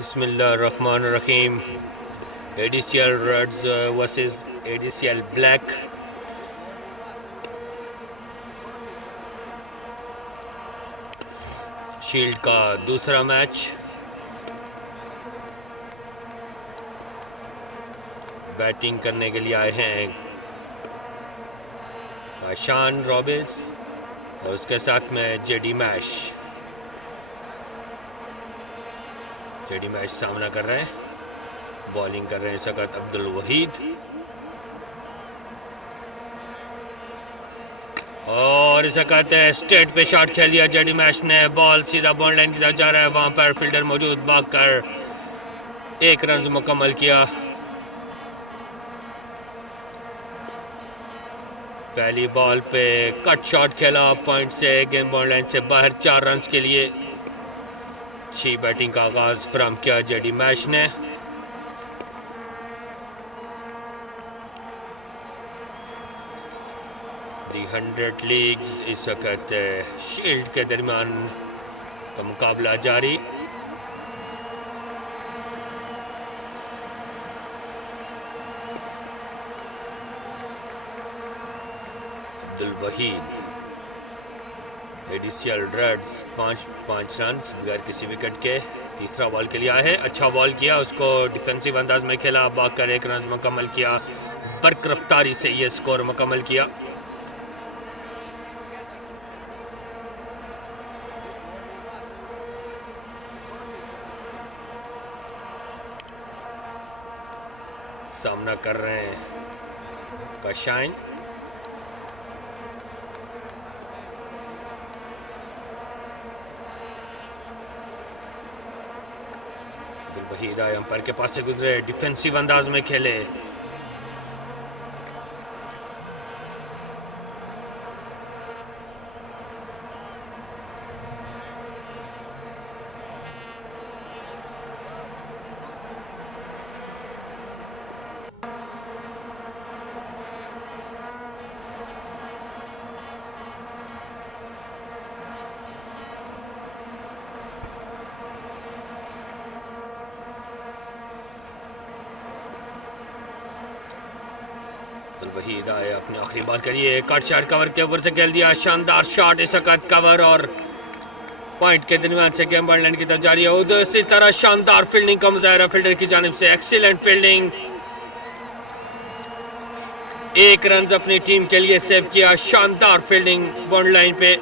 बिस्मिल्लाहिर्रहमानिर्रहीम। एडीसीएल Reds versus एडीसीएल black. Shield का दूसरा मैच। बैटिंग करने के लिए आए हैं काशान रॉबिन्स और उसके साथ में जेडी मैश। जेडी मैच सामना कर रहे हैं। बॉलिंग कर रहे हैं सकत अब्दुल वहीद और इस सकत स्ट्रेट पे शॉट खेल लिया जेडी मैच ने। बॉल सीधा बॉल लाइन की तरफ जा रहा है। वहां पर फील्डर मौजूद, भागकर 1 रन मुकम्मल किया। पहली बॉल पे कट शॉट खेला पॉइंट से, गेम बॉल लाइन से बाहर 4 रन के लिए। अच्छी बैटिंग का आगाज फराहम किया जेडी मैच ने। दी 100 लीग्स इस वक्त शील्ड के दरमियान का मुकाबला जारी। अब्दुल वहीद, एडीसीएल रेड्स 5 रन बगैर किसी विकेट के तीसरा बॉल के लिए आए हैं। अच्छा बॉल किया, उसको डिफेंसिव अंदाज में खेला, भागकर 1 रन मुकम्मल किया। बर्क रफ्तारी से ये स्कोर मुकम्मल किया। सामना कर रहे हैं काशान। वहीद आए अंपायर के पास से गुजरे, डिफेंसिव अंदाज में खेले। वहीद आए अपनी आखिरी बॉल करिए, कट शॉट कवर के ऊपर से खेल दिया। शानदार शॉट, इस वक्त कवर और पॉइंट के दरमियान से गेम बॉल लाइन की तरफ जा रही है। उधर इसी तरह शानदार फील्डिंग का मुजाहरा फील्डर की जानिब से। एक्सीलेंट फील्डिंग, 1 रन अपनी टीम के लिए सेव किया। शानदार फील्डिंग बॉल लाइन पे।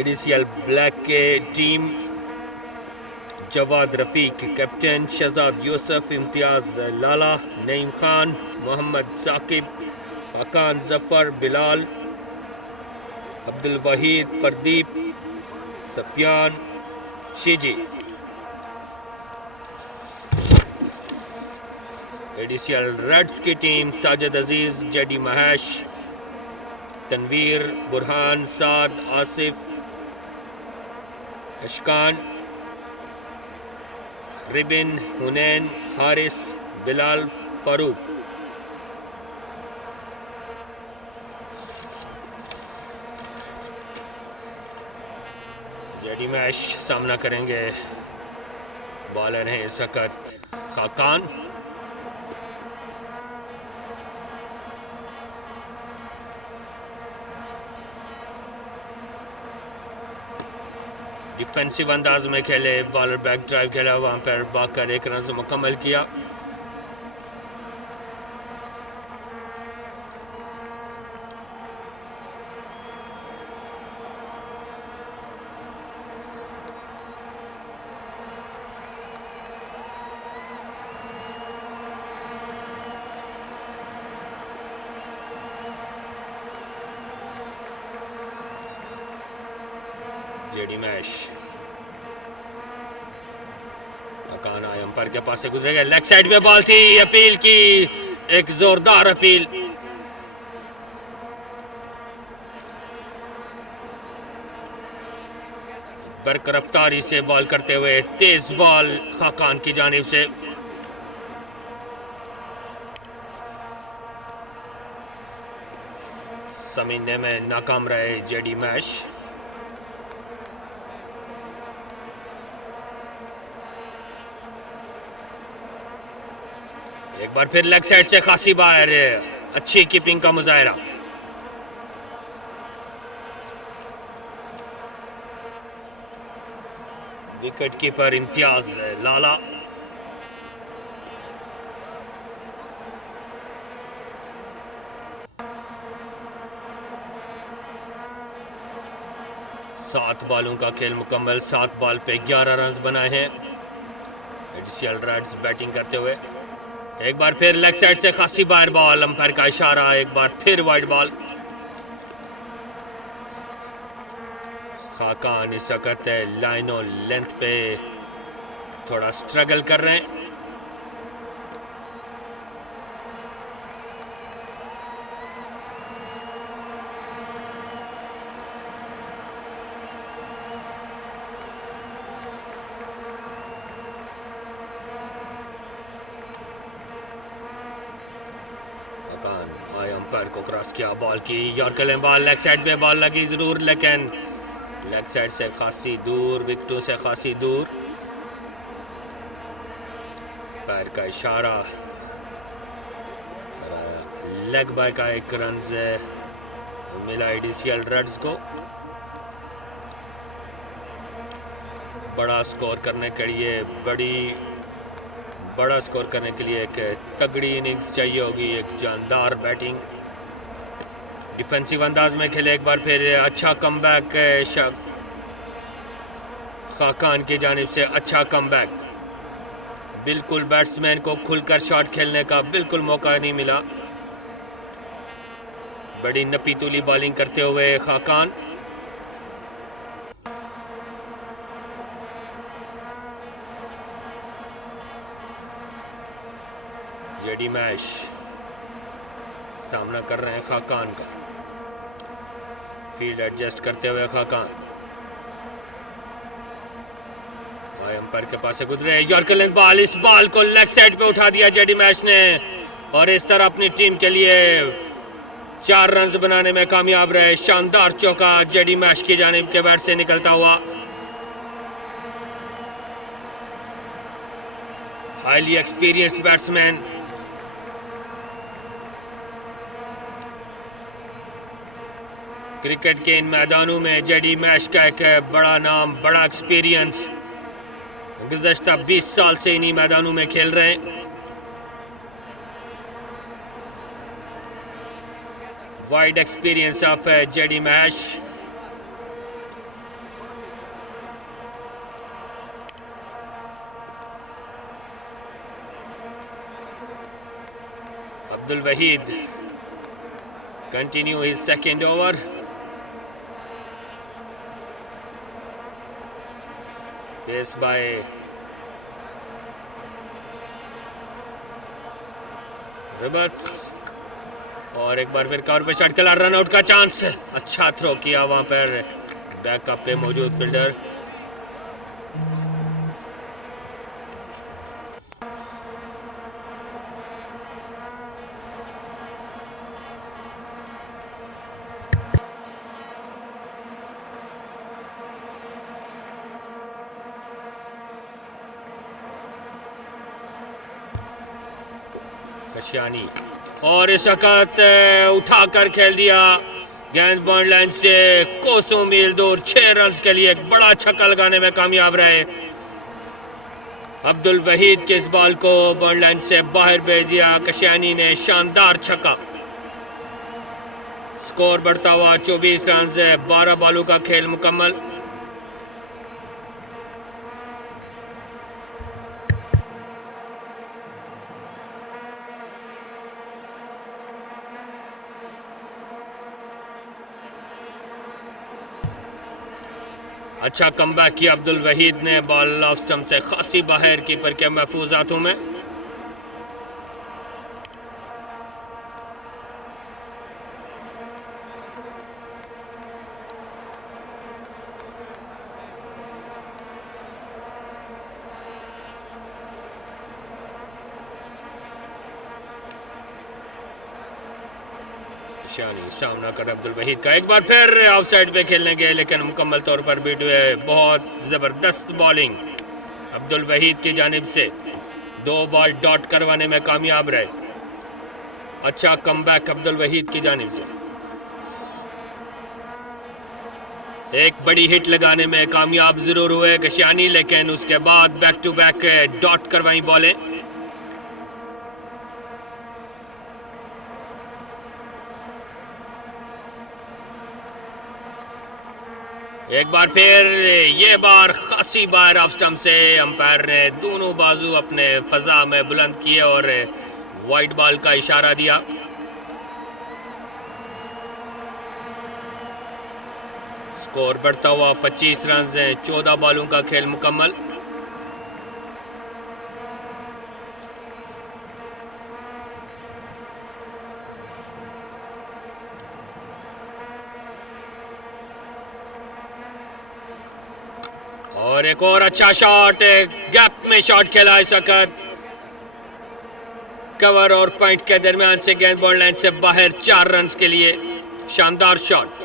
एडीसीएल ब्लैक के team Jawad Rafiq captain, Shahzad Yousuf, Imtiaz Lala, Naeem Khan, Mohammad Saqib, Khaqan Zafar, Bilal, Abdul Waheed, Pradeep, Sufiyan, Sheeji. ADCL Reds की team Sajid Aziz, JD Mahesh, Tanveer, Burhan, Saad, Asif, Ashkan, Ribin, Hunain, Haris, Bilal, Farooq. JD match सामना करेंगे, बॉलर हैं इस वक्त खाकान। डिफेंसिव अंदाज में खेले, बॉलर बैक ड्राइव खेला, वहां पर भागकर 1 रन मुकम्मल किया। जेडी मैश अकान आए अंपायर के पास से गुजरेगा, लेग साइड पे बॉल थी। अपील की, एक जोरदार अपील। बर्क रफ्तारी से बॉल करते हुए तेज बॉल खाकान की जानिब से। ज़मीन में नाकाम रहे जेडी मैश। एक बार फिर लेग साइड से खासी बाहर, अच्छी कीपिंग का मुजाहरा। विकेट कीपर इम्तियाज लाला। सात बॉलों का खेल मुकम्मल, 7 बॉल पे 11 रन बनाए हैं एडीसीएल रेड्स बैटिंग करते हुए। एक बार फिर लेग साइड से खासी बाहर बॉल, अंपायर का इशारा, एक बार फिर वाइड बॉल। खाकान इस वक्त लाइन और लेंथ पे थोड़ा स्ट्रगल कर रहे हैं। अंपायर को क्रॉस किया, बॉल की यॉर्कर बॉल, लेग साइड पे बॉल लगी जरूर, लेकिन लेग साइड से खासी दूर, विकेटों से खासी दूर। पैर का इशारा, लेग बाय का एक रन मिला एडीसीएल रेड्स को। बड़ा स्कोर करने के लिए बड़ा स्कोर करने के लिए एक तगड़ी इनिंग्स चाहिए होगी, एक जानदार बैटिंग, डिफेंसिव अंदाज में खेले। एक बार फिर अच्छा कमबैक खाकान की जानिब से, अच्छा कमबैक। बिल्कुल बैट्समैन को खुलकर शॉट खेलने का बिल्कुल मौका नहीं मिला। बड़ी नपी तुली बॉलिंग करते हुए खाकान। जेडी मैश सामना कर रहे हैं खाकान का, फील्ड एडजस्ट करते हुए खाकान अंपायर के पास से गुजरे, यॉर्कर लेंथ बॉल, इस बॉल को लेग साइड पे उठा दिया जेडी मैश ने और इस तरह अपनी टीम के लिए 4 रन बनाने में कामयाब रहे। शानदार चौका जेडी मैश की जानिब के बैट से निकलता हुआ। हाईली एक्सपीरियंस्ड बैट्समैन, क्रिकेट के इन मैदानों में जेडी मैश का एक बड़ा नाम, बड़ा एक्सपीरियंस। गुज़श्ता 20 साल से इन्हीं मैदानों में खेल रहे हैं। Wide experience of JD Mash. Abdul Waheed continue his second over. Face by Roberts और एक बार फिर कवर पे शॉट खेला, रन आउट का चांस। अच्छा थ्रो किया वहां पर बैकअप पे मौजूद फील्डर। कशियानी और इस वक्त उठाकर खेल दिया, गेंद बॉन्ड लाइन से कोसों मील दूर। 6 रन के लिए एक बड़ा छक्का लगाने में कामयाब रहे। अब्दुल वहीद के इस बॉल को बॉन्ड लाइन से बाहर भेज दिया, कशियानी ने शानदार छक्का। स्कोर बढ़ता हुआ 24 रन, 12 बॉलों का खेल मुकम्मल। अच्छा कमबैक किया अब्दुल वहीद ने, बॉल ऑफ स्टंप से खासी बाहर, कीपर के महफूज हाथों में। कशानी सामना कर अब्दुल वहीद का, एक बार फिर ऑफ साइड पे खेलने गए लेकिन मुकम्मल तौर पर बीट हुए। बहुत ज़बरदस्त बॉलिंग अब्दुल वहीद की जानिब से, 2 बॉल डॉट करवाने में कामयाब रहे। अच्छा कमबैक अब्दुल वहीद की जानिब से, एक बड़ी हिट लगाने में कामयाब जरूर हुए कशियानी, लेकिन उसके बाद बैक टू बैक डॉट करवाई बॉलें। एक बार फिर, ये बार खासी बार ऑफ स्टंप से अंपायर ने दोनों बाजू अपने फजा में बुलंद किए और वाइड बॉल का इशारा दिया। स्कोर बढ़ता हुआ 25 रन है, 14 बॉलों का खेल मुकम्मल। और एक और अच्छा शॉट, गैप में शॉट खेला इस वक्त, कवर और पॉइंट के दरमियान से गेंद बॉल लाइन से बाहर 4 रन के लिए शानदार शॉट।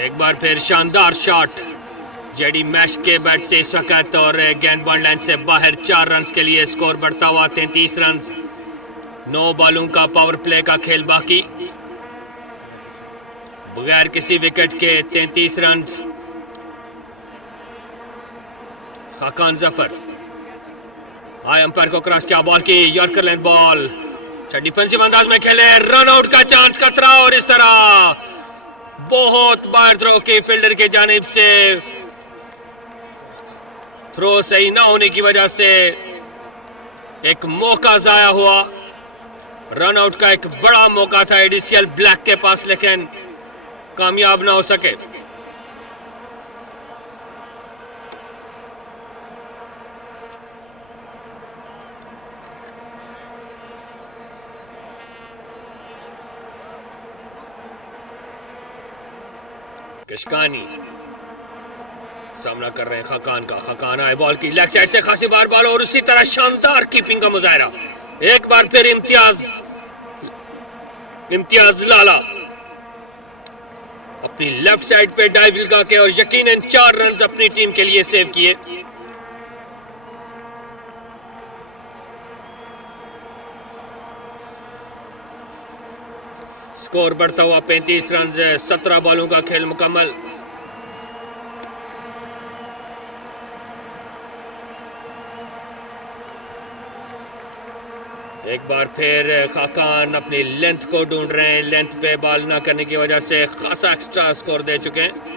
एक बार फिर शानदार शॉट जेडी मैश के बैट से इस वक्त, और गेंद बॉल लाइन से बाहर 4 रन के लिए स्कोर बढ़ता हुआ 33 रन। 9 बॉलों का पावर प्ले का खेल बाकी, बगैर किसी विकेट के 33 रन। खाकान जफर आए अंपायर को क्रॉस किया, बॉल की यॉर्कर लेंथ बॉल, डिफेंसिव अंदाज में खेले, रन आउट का चांस खतरा, और इस तरह बहुत बार थ्रो की फील्डर के जानिब से थ्रो सही ना होने की वजह से एक मौका जाया हुआ। रन आउट का एक बड़ा मौका था एडीसीएल ब्लैक के पास, लेकिन कामयाब ना हो सके। कशकानी सामना कर रहे हैं खाकान का, खाकान आए बॉल की लेग साइड से खासी बार बॉल, और उसी तरह शानदार कीपिंग का मुजाहरा। एक बार फिर इम्तियाज लाला अपनी लेफ्ट साइड पे डाइव लगा के और यकीनन 4 रन अपनी टीम के लिए सेव किए। स्कोर बढ़ता हुआ 35 रन, 17 बॉलों का खेल मुकम्मल। एक बार फिर खाकान अपनी लेंथ को ढूंढ रहे हैं, लेंथ पे बॉल ना करने की वजह से खासा एक्स्ट्रा स्कोर दे चुके हैं।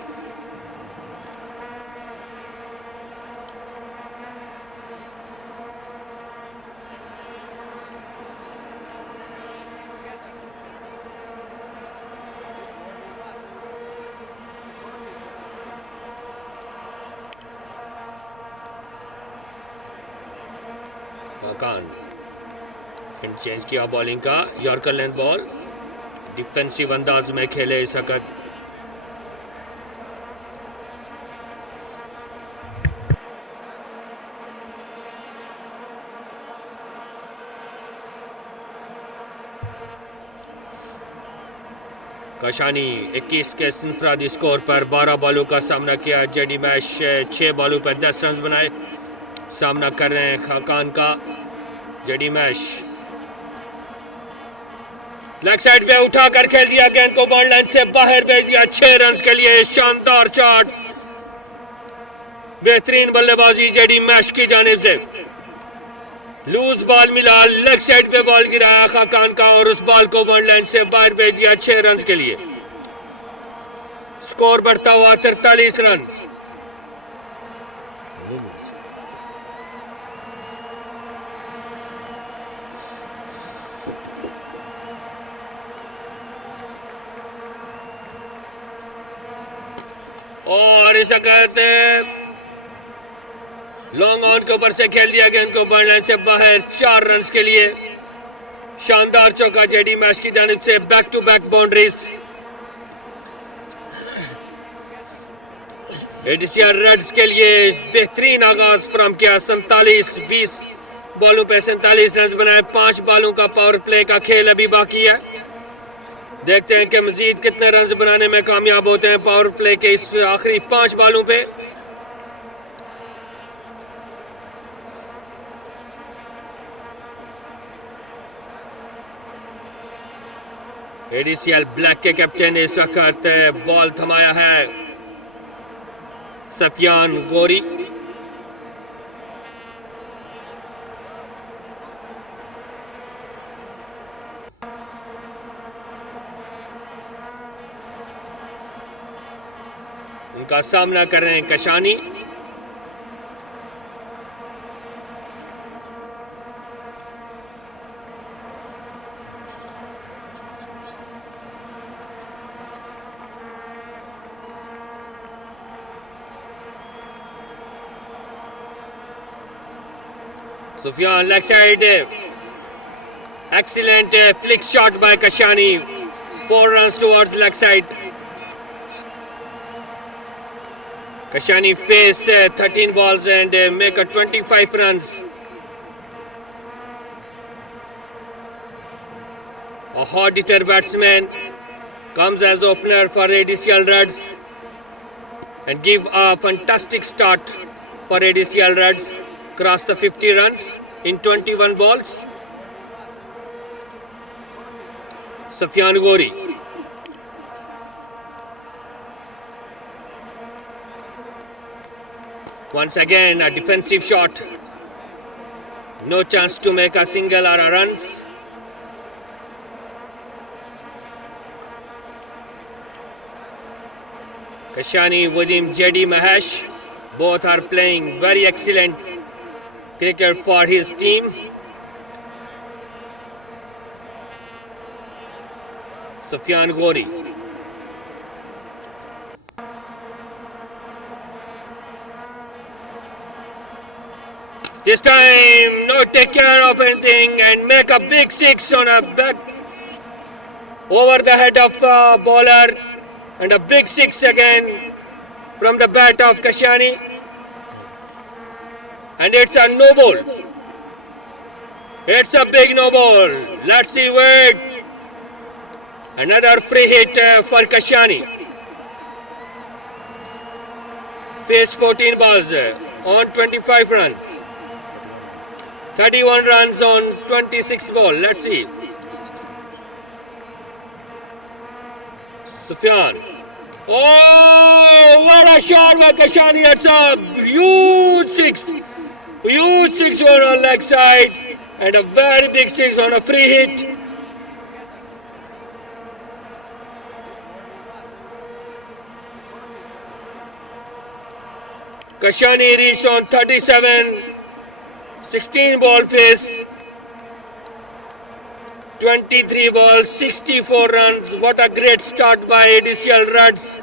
खाकान चेंज किया बॉलिंग का, यॉर्कर लेंथ बॉल, डिफेंसिव अंदाज में खेले इस वक्त। कशानी 21 के इंफरादी स्कोर पर 12 बॉलों का सामना किया। जेडी मैश 6 बॉलों पर 10 रन बनाए। सामना कर रहे हैं खाकान का जेडी मैश। लेग साइड पे उठाकर खेल दिया, गेंद को बॉल लाइन से बाहर भेज दिया 6 रन के लिए। शानदार शॉट, बेहतरीन बल्लेबाजी जेडी मैश की जानिब से। लूज बॉल मिला, लेग साइड पे बॉल गिराया खाकान का और उस बॉल को बॉल लाइन से बाहर भेज दिया 6 रन के लिए। स्कोर बढ़ता हुआ 43 रन। और इस वक्त लॉन्ग ऑन के ऊपर से खेल दिया गेंद को बॉल लाइन से बाहर 4 रन के लिए। शानदार चौका जेडी मैश की जानिब से, back to back boundaries. ADCR Reds के लिए बेहतरीन आगाज फ्रॉम किया। 47-20 बॉलों पे 47 रन बनाए। 5 बॉलों का पावर प्ले का खेल अभी बाकी है। देखते हैं कि मजीद कितने रन बनाने में कामयाब होते हैं पावर प्ले के इस आखिरी 5 बॉलों पे। एडीसीएल ब्लैक के कैप्टन इस वक्त बॉल थमाया है सफियान गोरी। उनका सामना कर रहे हैं कशानी। Sufyan leg side, excellent flick shot by Kashani, 4 runs towards leg side. Kashani face 13 balls and make a 25 runs. A hard hitter batsman comes as opener for ADCL Reds and give a fantastic start for ADCL Reds. Crossed the 50 runs in 21 balls. Sufyan Gori. Once again a defensive shot. No chance to make a single or a runs. Kashani with him JD Mahesh. Both are playing very excellent cricket for his team. Sufyan Gori. This time, no take care of anything and make a big 6 on a back over the head of bowler, and a big 6 again from the bat of Kashani. And it's a no ball. It's a big no ball. Let's see where. Another free hit for Kashani. Faced 14 balls on 25 runs. 31 runs on 26 balls. Let's see. Sufyan. Oh, what a shot by Kashani. It's a huge 6. Huge 6 on a leg side and a very big 6 on a free hit. Kashani reached on 37, 16 ball pace, 23 balls, 64 runs. What a great start by ADCL Reds.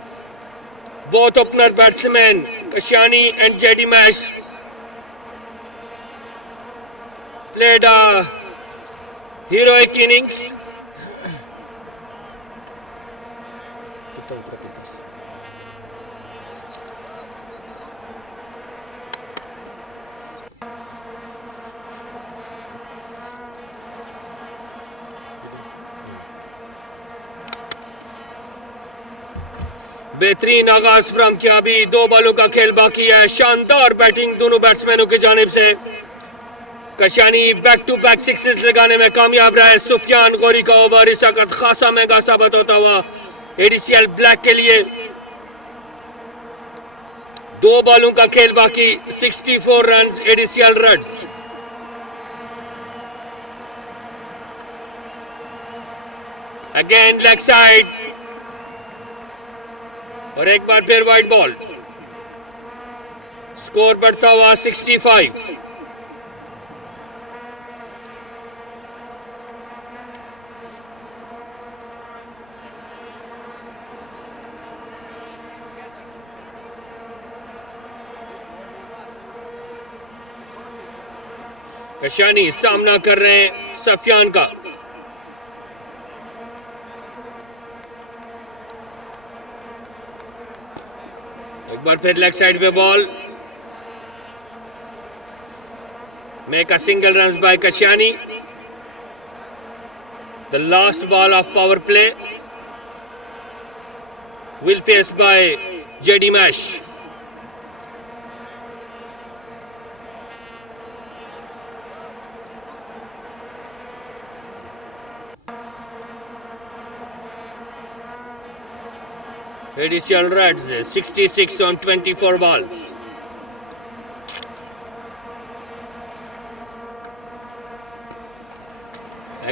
Both opener batsmen, Kashani and JD Mash, played a heroic innings. बेहतरीन आगाज from किया। अभी 2 बॉलों का खेल बाकी है। शानदार बैटिंग दोनों बैट्समैनों की जानिब से। कशियानी बैक टू बैक सिक्सेस लगाने में कामयाब रहा है। सुफियान गौरी का ओवर इस वक्त खासा महंगा साबित होता हुआ एडीसीएल ब्लैक के लिए। 2 बॉलों का खेल बाकी, 64 run ADCL runs. Again leg side और एक बार फिर वाइड बॉल। स्कोर बढ़ता हुआ 65। कशियानी सामना कर रहे हैं सफियान का। एक बार फिर लेग साइड पे ball. Make a single run by Kashiyani. The last ball of power play will face by JD Mash. ADCL Reds 66 on 24 balls.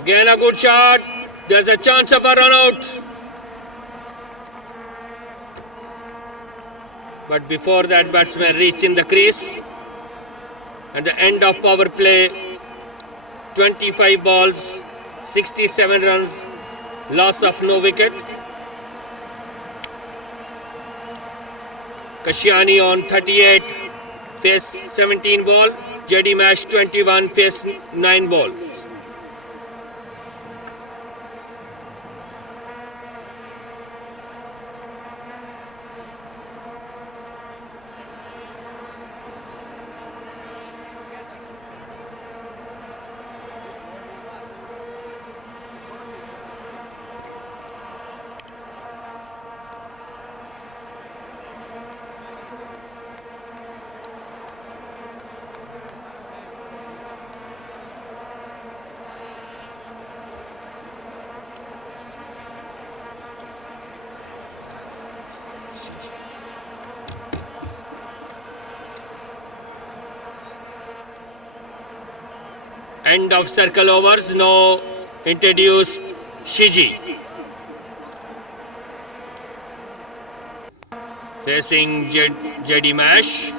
Again a good shot. There's a chance of a run out. But before that, batsman reached in the crease. And the end of power play, 25 balls, 67 runs, loss of no wicket. Kashiani on 38, face 17 ball. JD Mash 21, face 9 ball. End of circle overs. Now introduce Shiji. Facing JD Mash.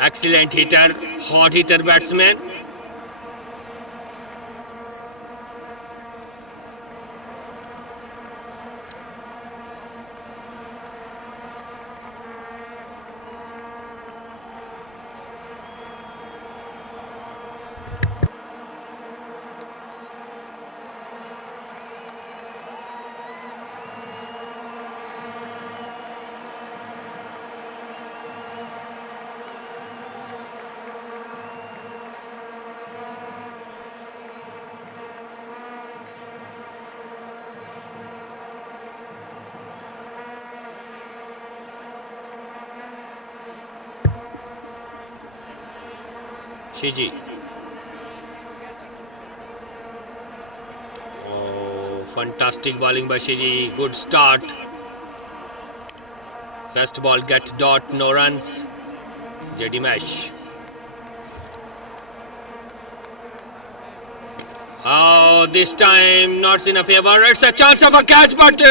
Excellent hitter, hot hitter batsman. Shiji. Oh, fantastic bowling by Shiji. Good start. First ball gets dot, no runs. JD Mash. Oh, this time not in a favor. It's a chance of a catch, but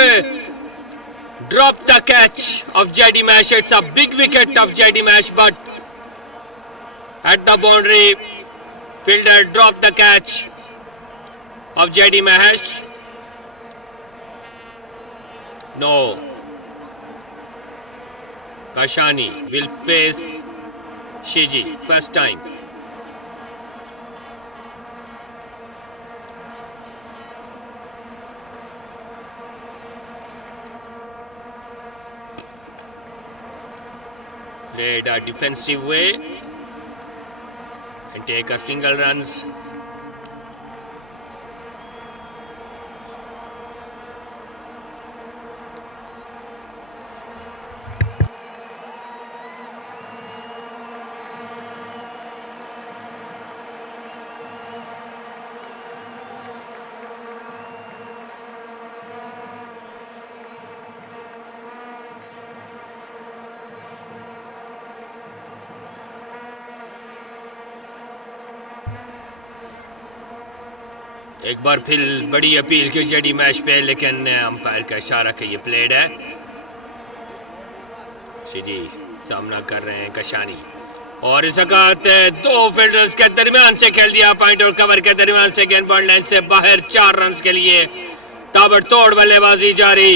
drop the catch of JD Mash. It's a big wicket of JD Mash, but at the boundary, fielder dropped the catch of JD Mahesh. No. Kashani will face Shiji first time. Played a defensive way and take a single runs. एक बार फिर बड़ी appeal की JD match पे, लेकिन umpire का इशारा कि ये प्लेड है। जी सामना कर रहे हैं कशानी, और इस वक्त दो फील्डर्स के दरमियान से खेल दिया पॉइंट और कवर के दरमियान से गेंदबाज लाइन से बाहर 4 रन के लिए। ताबड़तोड़ बल्लेबाजी जारी,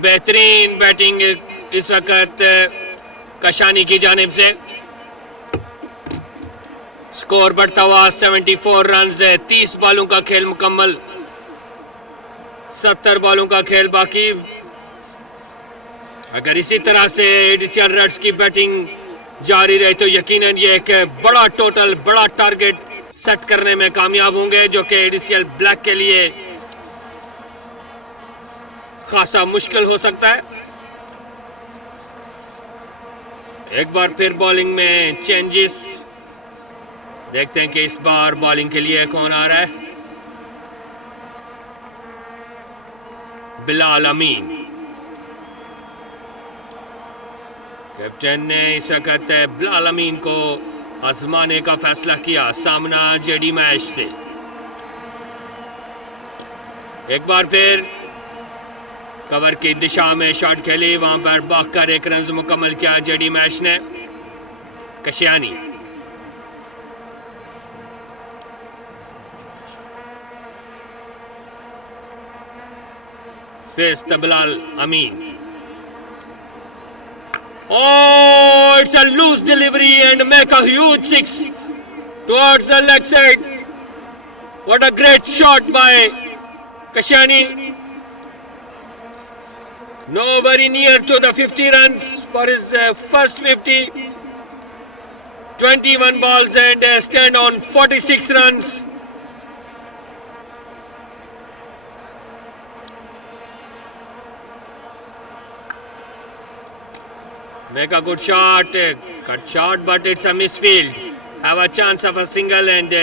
बेहतरीन बैटिंग इस वक्त कशानी की जानिब से। स्कोर बढ़ता हुआ 74 रन, 30 बॉलों का खेल मुकम्मल, 70 बॉलों का खेल बाकी। अगर इसी तरह से एडिशनल रन्स की बैटिंग जारी रही तो यकीनन ये एक बड़ा टोटल, बड़ा टारगेट सेट करने में कामयाब होंगे, जो कि एडिशनल ब्लैक के लिए खासा मुश्किल हो सकता है। एक बार फिर बॉलिंग में चेंजेस, देखते हैं कि इस बार बॉलिंग के लिए कौन आ रहा है। बिलाल अमीन, कैप्टन ने इस वक्त बिलाल अमीन को आजमाने का फैसला किया सामना जेडी मैच से। एक बार फिर कवर की दिशा में शॉट खेली, वहां पर भागकर 1 रन मुकम्मल किया जेडी मैच ने। Kashiyani, face Bilal Amin. Oh, it's a loose delivery and make a huge 6 towards the leg side. What a great shot by Kashani. No, very near to the 50 runs for his first 50. 21 balls and stand on 46 runs. Make a good shot, cut shot, but it's a misfield. Have a chance of a single, and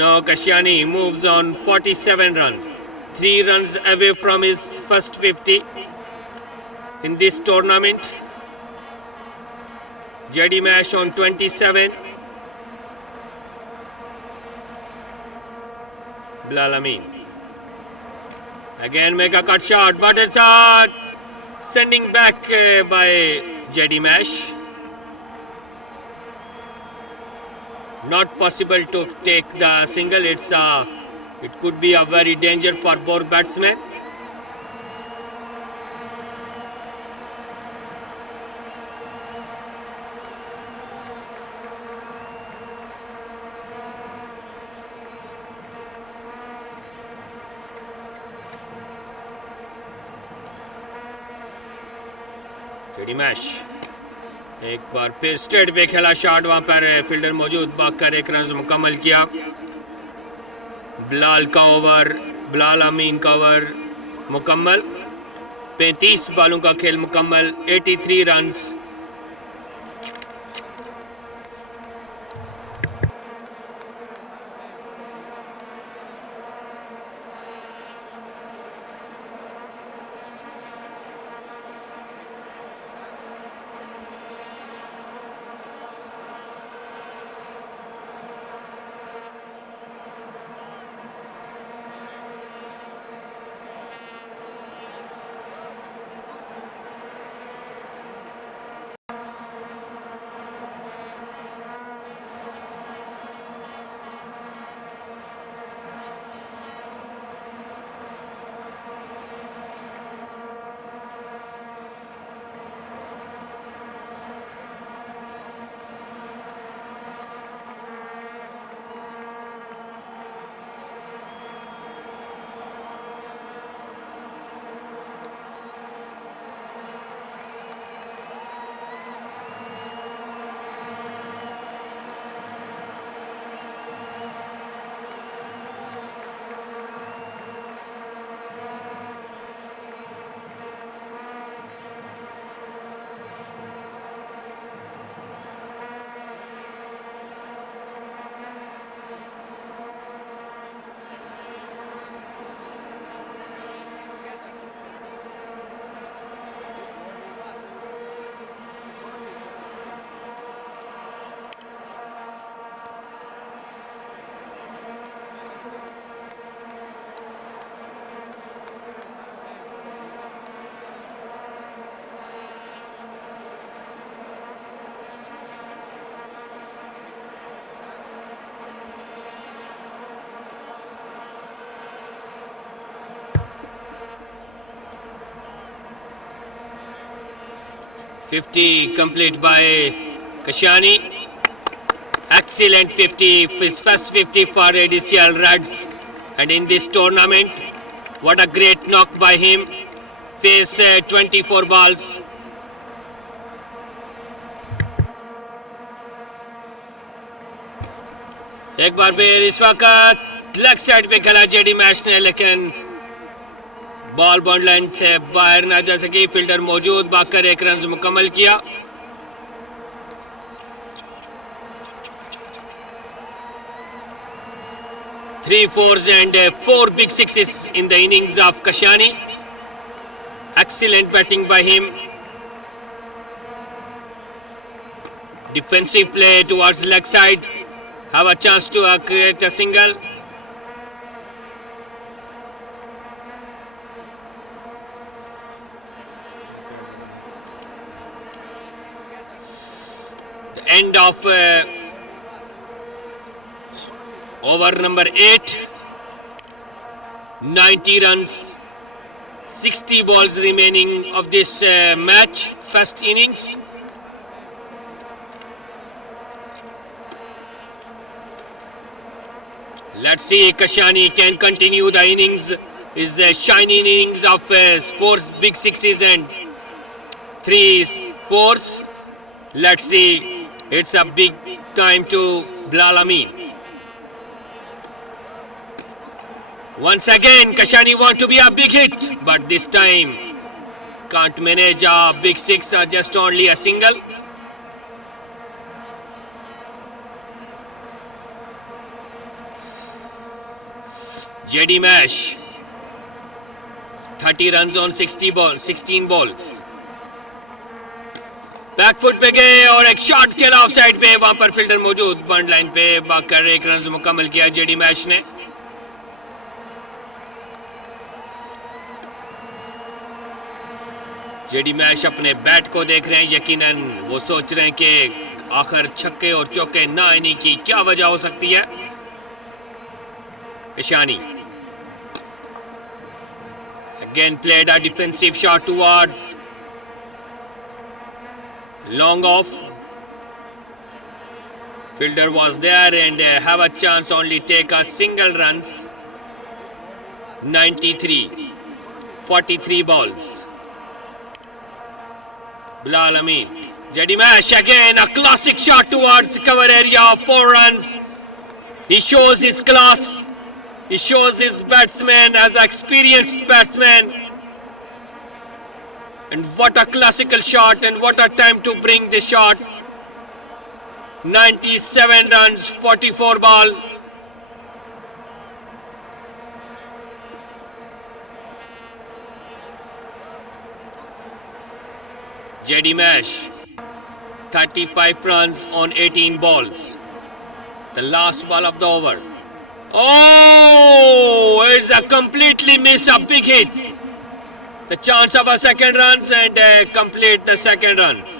no, Kashani moves on 47 runs. 3 runs away from his first 50 in this tournament. JD Mash on 27. Bilal Amin. Again make a cut shot, but it's a sending back by JD Mash. Not possible to take the single. It could be a very danger for both batsmen. जेडी मैश एक बार फिर straight पे खेला shot, वहां पर fielder मौजूद, भागकर 1 रन मुकम्मल किया। बिलाल का ओवर, बिलाल अमीन का ओवर मुकम्मल, 35 बॉलों का खेल मुकम्मल, 83 runs. 50 complete by Kashani. Excellent 50, his first 50 for ADCL Reds. And in this tournament, what a great knock by him. Face 24 balls. एक बार फिर इस वक्त लेग साइड पे खेला जेडी मैच ने, लेकिन बॉल बाउंड लाइन से बाहर ना जा सकी. फील्डर मौजूद, भागकर 1 रन मुकम्मल किया. Three fours and 4 big sixes in the innings of Kashani. Excellent batting by him. Defensive play towards leg side. Have a chance to create a single. The end of over number 8. 90 runs. 60 balls remaining of this match, first innings. Let's see Kashani can continue the innings. Is the shining innings of 4 big sixes and 3 fours. Let's see. It's a big time to Bilal Amin. Once again, Kashani want to be a big hit, but this time can't manage a big six or just only a single. JD Mash, 30 runs on 16 balls. Back foot पे गए और एक shot खेला of side पे. वहां पर fielder मौजूद, bond line पे भागकर 1 रन मुकम्मल किया जेडी मैच ने. जेडी मैच अपने बैट को देख रहे हैं. यकीनन वो सोच रहे हैं कि आखिर छक्के और चौके ना आने की क्या वजह हो सकती है. Kashani again played a defensive shot towards long off. Fielder was there and have a chance only take a single runs. 93, 43 balls. Bilal Amin. JD Mash again a classic shot towards cover area, 4 runs. He shows his class. He shows his batsman as an experienced batsman. And what a classical shot and what a time to bring this shot. 97 runs, 44 ball. JD Mash, 35 runs on 18 balls. The last ball of the over. Oh, it's a completely miss, a big hit. The chance of a second runs and complete the second runs.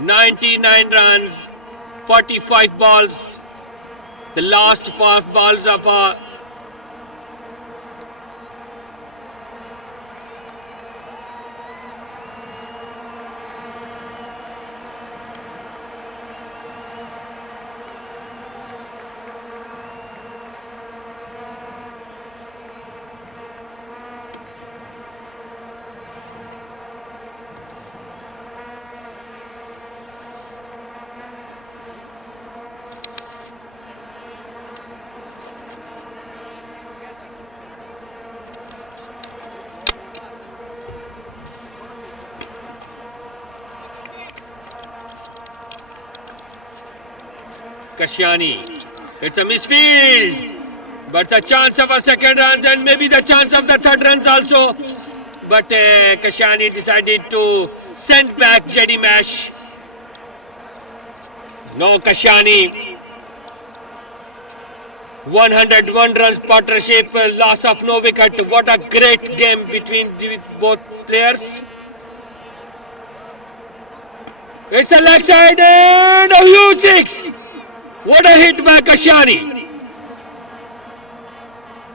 99 runs, 45 balls. The last 5 balls of a Kashani. It's a misfield, but the chance of a second runs and maybe the chance of the third runs also. But Kashani decided to send back JD Mash. No Kashani. 101 runs partnership, loss of no wicket. What a great game between both players. It's a leg side and a huge six. What a hit by Kashani.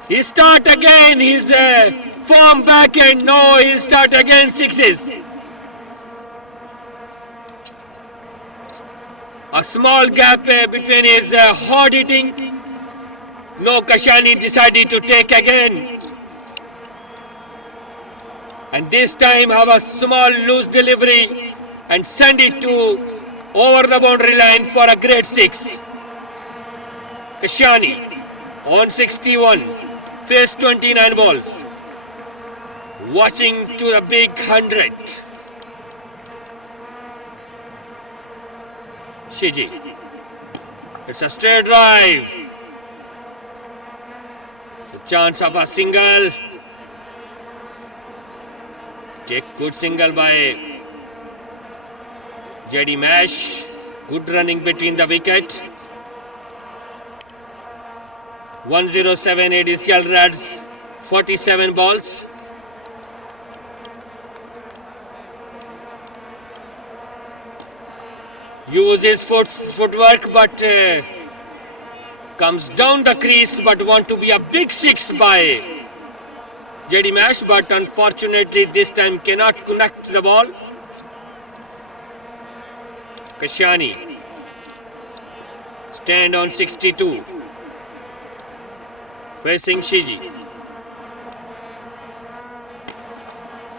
He start again his firm backhand. No, he start again sixes. A small gap between his hard hitting. No, Kashani decided to take again. And this time have a small loose delivery and send it to over the boundary line for a great six. Kashani on 61, face 29 balls. Watching to the big 100. Shiji. It's a straight drive. The chance of a single. Take good single by JD Mash. Good running between the wicket. 107 ADCL Reds, 47 balls. Uses footwork but comes down the crease but want to be a big six by JD Mash, but unfortunately this time cannot connect the ball. Kashani stand on 62. Facing Shiji.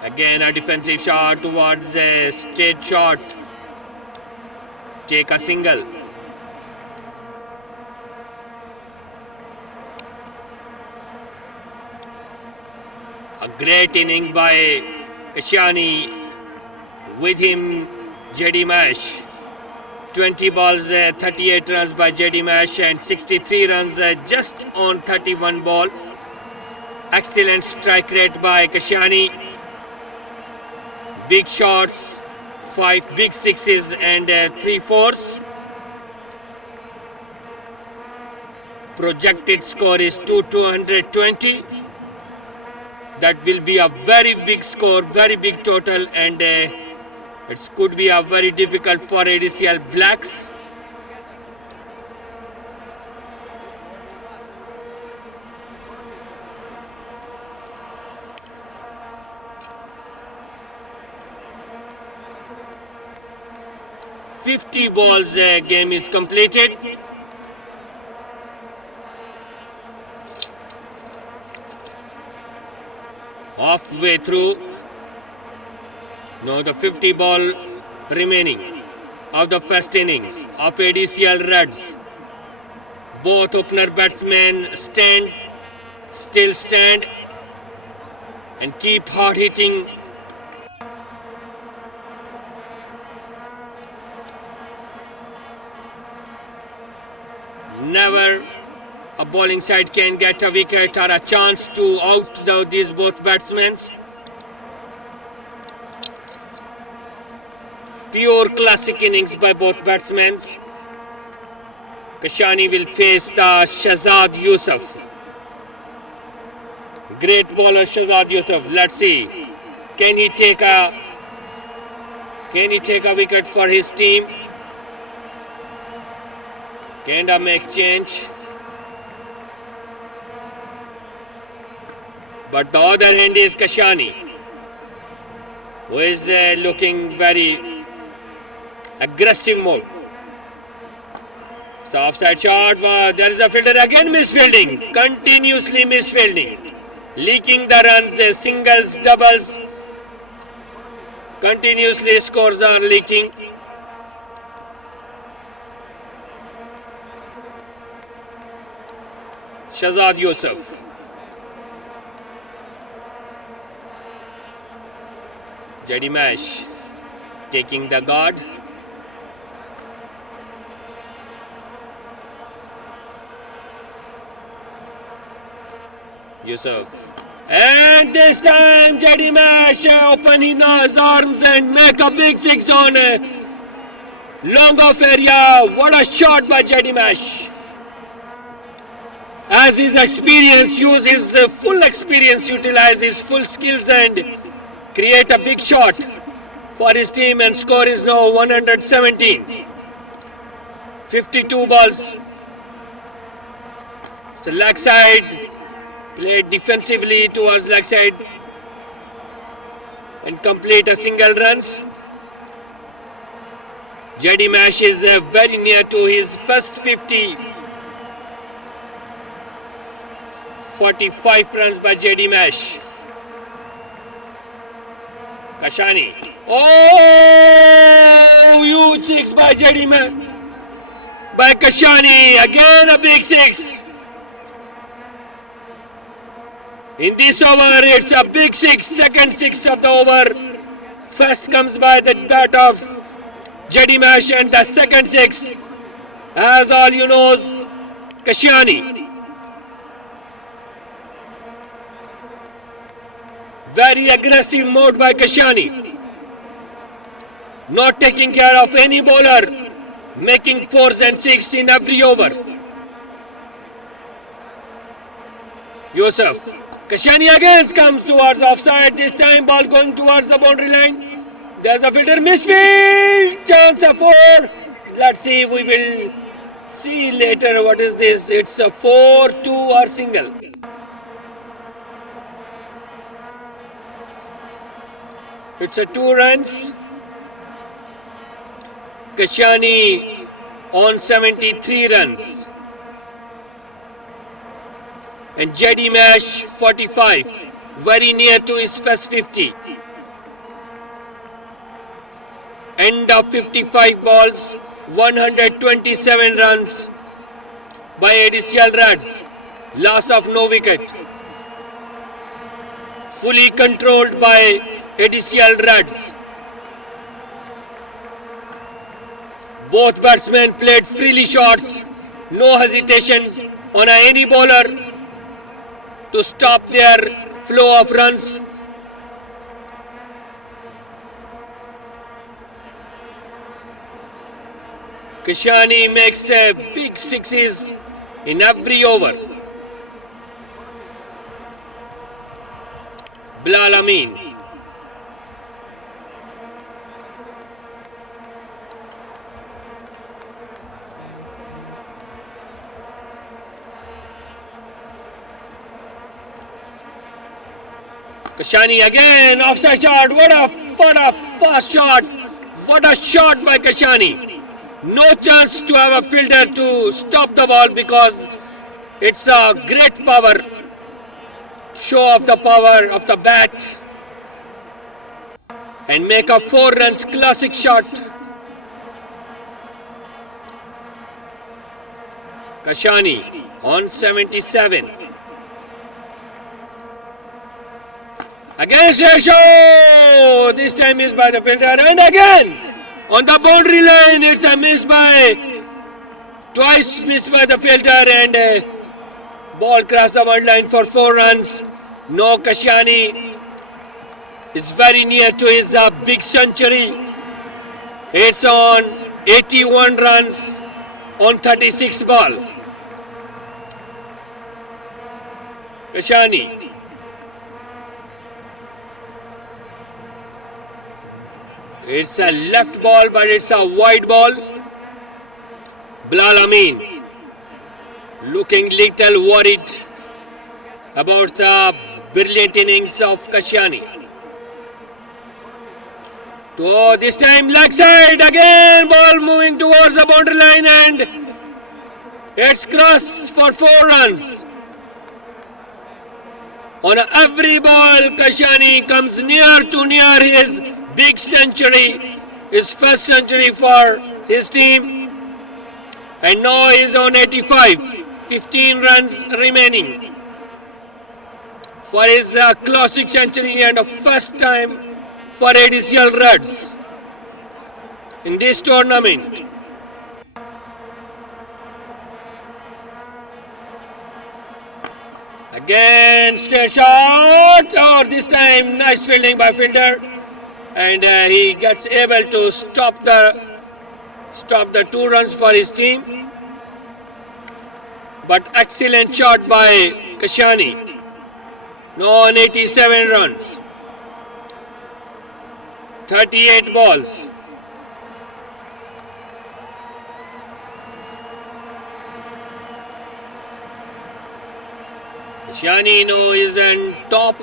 Again a defensive shot towards a straight shot. Take a single. A great inning by Kashani. With him JD Mash. 20 balls, 38 runs by JD Mash and 63 runs just on 31 ball. Excellent strike rate by Kashani. Big shots, 5 big sixes and 3 fours. Projected score is 220. That will be a very big score, very big total, and it could be a very difficult for ADCL Blacks. "50 balls game is completed. Halfway through. Now the 50 ball remaining of the first innings of ADCL Reds. Both opener batsmen still stand and keep hard hitting. Never a bowling side can get a wicket or a chance to out these both batsmen. Pure classic innings by both batsmen. Kashani will face the Shahzad Yusuf. Great bowler Shahzad Yusuf. Let's see. Can he take a wicket for his team? Can he make change? But the other end is Kashani, who is looking very aggressive mode. So offside shot. There is a fielder again misfielding. Continuously misfielding. Leaking the runs, singles, doubles. Continuously scores are leaking. Shahzad Yusuf. JD Mash taking the guard. Yusuf. And this time JD Mash open his arms and make a big six on long off area. What a shot by JD Mash. As his experience, use his full experience, utilize his full skills and create a big shot for his team, and score is now 117. 52 balls. So leg side Played defensively towards leg side and complete a single runs. JD Mash is very near to his first 50. 45 runs by JD Mash. Kashani. Oh, huge six by JD Mash. By Kashani. Again a big six. In this over, it's a big six. Second six of the over. First comes by the bat of JD Mash, and the second six, as all you know, Kashyani. Very aggressive mode by Kashyani. Not taking care of any bowler, making fours and six in every over. Yusuf. Kashyani again comes towards offside. This time ball going towards the boundary line. There's a fielder misfield. Chance of four. Let's see. We will see later what is this. It's a 4-2 or single. It's a 2 runs. Kashyani on 73 runs. And JD Mash 45. Very near to his first 50. End of 55 balls, 127 runs by ADCL Reds. Loss of no wicket. Fully controlled by ADCL Reds. Both batsmen played freely shots. No hesitation on any bowler to stop their flow of runs. Kashyani makes big sixes in every over. Bilal Amin. Kashyani again, offside shot. What a fast shot. What a shot by Kashyani. No chance to have a fielder to stop the ball because it's a great power. Show off the power of the bat. And make a 4 runs classic shot. Kashyani on 77. Again Shesho! This time missed by the fielder, and again on the boundary line it's a miss by twice missed by the fielder, and ball crossed the boundary line for 4 runs. No, Kashyani is very near to his big century. It's on 81 runs on 36 ball. Kashyani. It's a left ball, but it's a wide ball. Bilal Amin looking little worried about the brilliant innings of Kashyani. So this time leg side again, ball moving towards the boundary line, and it's cross for 4 runs. On every ball, Kashyani comes near his big century, his first century for his team, and now he is on 85, 15 runs remaining for his classic century and a first time for ADCL Reds in this tournament. Again straight shot, this time nice fielding by fielder, and he gets able to stop the 2 runs for his team. But excellent shot by Kashyani. Now on 87 runs, 38 balls. Giannino is on top.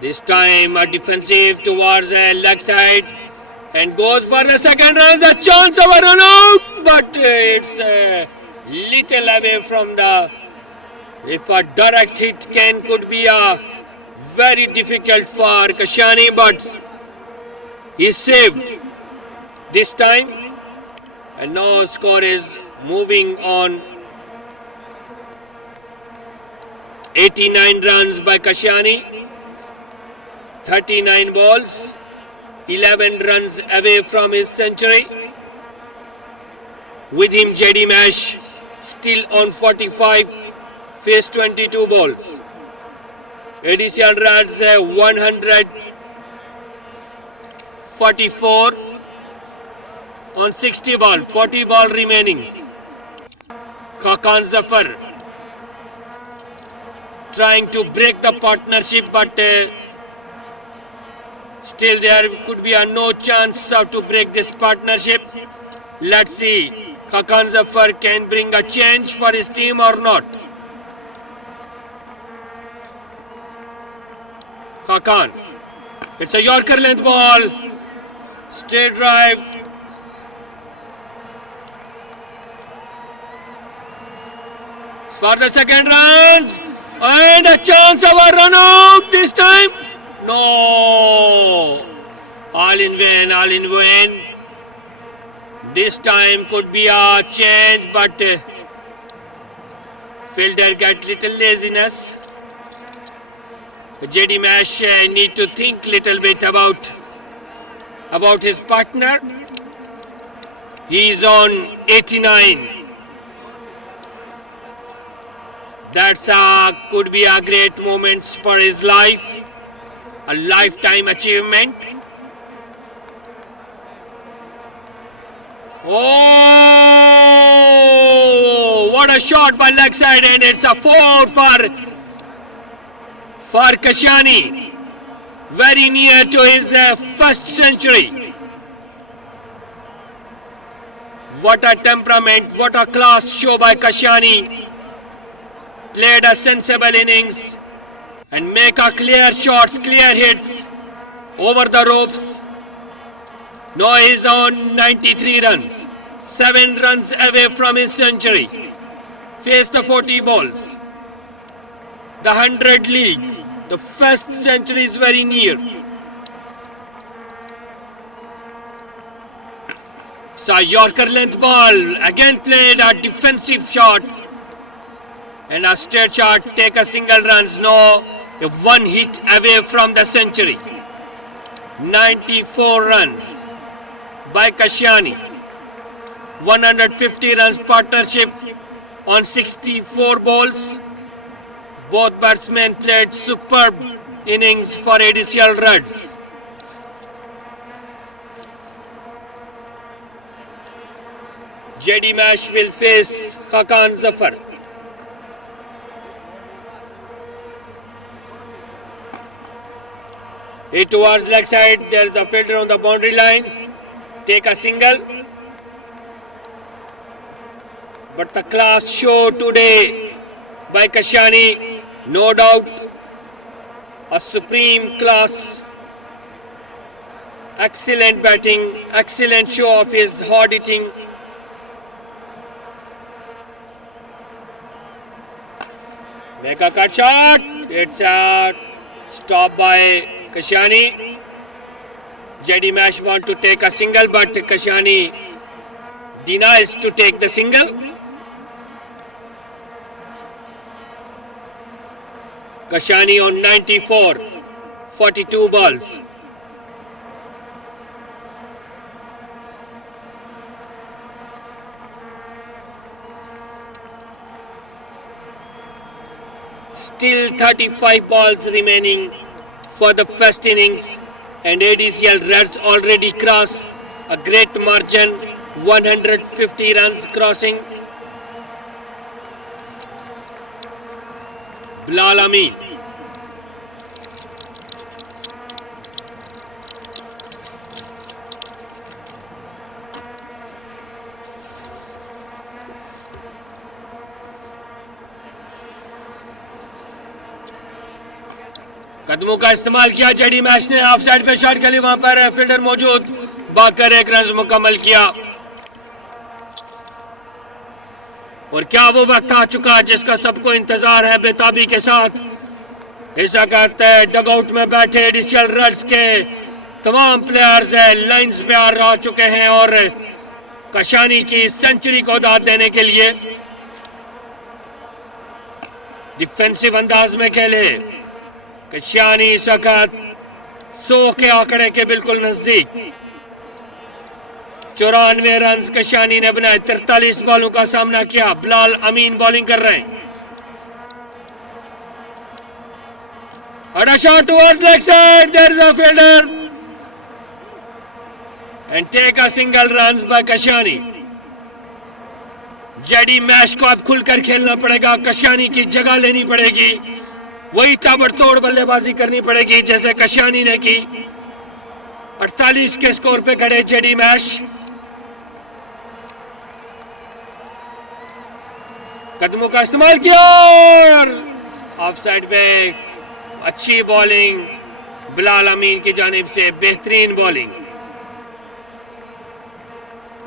This time a defensive towards the leg side and goes for the second run. The chance of a run out, but it's a little away from the. If a direct hit could be a very difficult for Kashani, but he's saved this time. And now score is moving on. 89 runs by Kashani. 39 balls. 11 runs away from his century. With him, JD Mash still on 45. Faced 22 balls. ADCL runs 144 on 60 ball. 40 ball remaining. Hakan Zafar trying to break the partnership, but still there could be no chance to break this partnership. Let's see, Hakan Zafar can bring a change for his team or not. Hakan, it's a Yorker length ball, straight drive. For the second runs, and a chance of a run out this time. No, all in vain. This time could be a change, but fielder got little laziness. JD Mash need to think little bit about his partner. He's on 89. That's could be a great moment for his life, a lifetime achievement. Oh, what a shot by leg side, and it's a 4 for Kashani. Very near to his first century. What a temperament, what a class show by Kashani. Played a sensible innings and make a clear shots, clear hits over the ropes. Now he's on 93 runs, 7 runs away from his century. Face the 40 balls. The 100 league, the first century is very near. So Yorker length ball, again played a defensive shot. And a straight shot, take a single runs. No, one hit away from the century. 94 runs by Kashani. 150 runs partnership on 64 balls. Both batsmen played superb innings for ADCL Reds. JD Mash will face Hakan Zafar. Hit towards leg side, there is a fielder on the boundary line. Take a single. But the class show today by Kashani, no doubt, a supreme class. Excellent batting, excellent show of his hard hitting. Make a cut shot. It's a stop by Kashani. JD Mash want to take a single, but Kashani denies to take the single. Kashani on 94, 42 balls. Still 35 balls remaining for the first innings, and ADCL Reds already crossed a great margin, 150 runs crossing. Bilal Amin. कदमों का इस्तेमाल किया JD mash ने, of side पे shot के लिए वहां पर फील्डर मौजूद, भागकर 1 रन मुकम्मल किया। और क्या वो वक्त आ चुका जिसका सबको इंतजार है बेताबी के साथ। इस वक्त डगआउट में बैठे एडिशनल रन्स के तमाम प्लेयर्स लाइंस पे आ चुके हैं और कशानी की सेंचुरी को दाद देने के लिए डिफेंसिव अंदाज में खेले। कशानी इस वक्त 100 के आंकड़े के बिल्कुल नजदीक। 94 रन कशानी ने बनाए। 43 बॉलों का सामना किया। बिलाल अमीन बॉलिंग कर रहे हैं। And a shot towards leg side. There is a fielder and take a single runs by Kashani. JD Mash को अब खुलकर खेलना पड़ेगा। कशानी की जगह लेनी पड़ेगी। वही ताबड़तोड़ बल्लेबाजी करनी पड़ेगी जैसे कशानी ने की। 48 के स्कोर पे खड़े जेडी मैश। कदमों का इस्तेमाल किया और ऑफ साइड पे अच्छी बॉलिंग बिलाल अमीन की जानिब से, बेहतरीन बॉलिंग।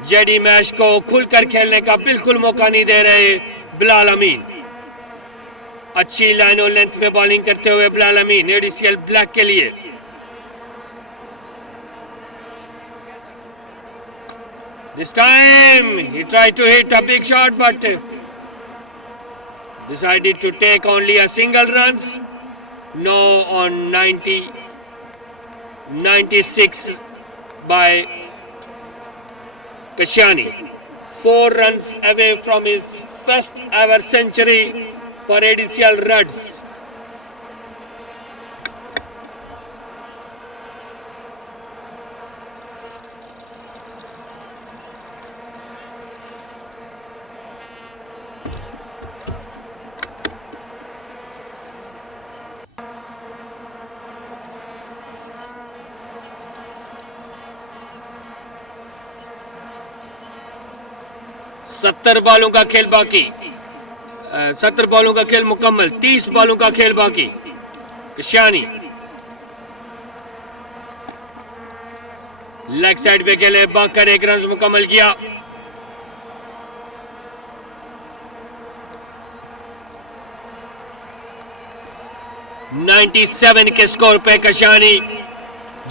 जेडी मैश को खुलकर खेलने का बिल्कुल मौका नहीं दे रहे बिलाल अमीन। अच्छी लाइन और लेंथ पे बॉलिंग करते हुए बिलाल अमीन एडीसीएल ब्लैक के लिए। This time he tried to hit a big shot but decided to take only a single runs. No on 96 by Kashani. 4 runs away from his first ever century for ADCL Reds. सत्तर बॉलों का खेल बाकी। 70 बॉलों का खेल मुकम्मल। 30 बॉलों का खेल बाकी। कशानी लेग साइड पे खेले, भागकर 1 रन मुकम्मल किया। $97 के स्कोर पे कशानी।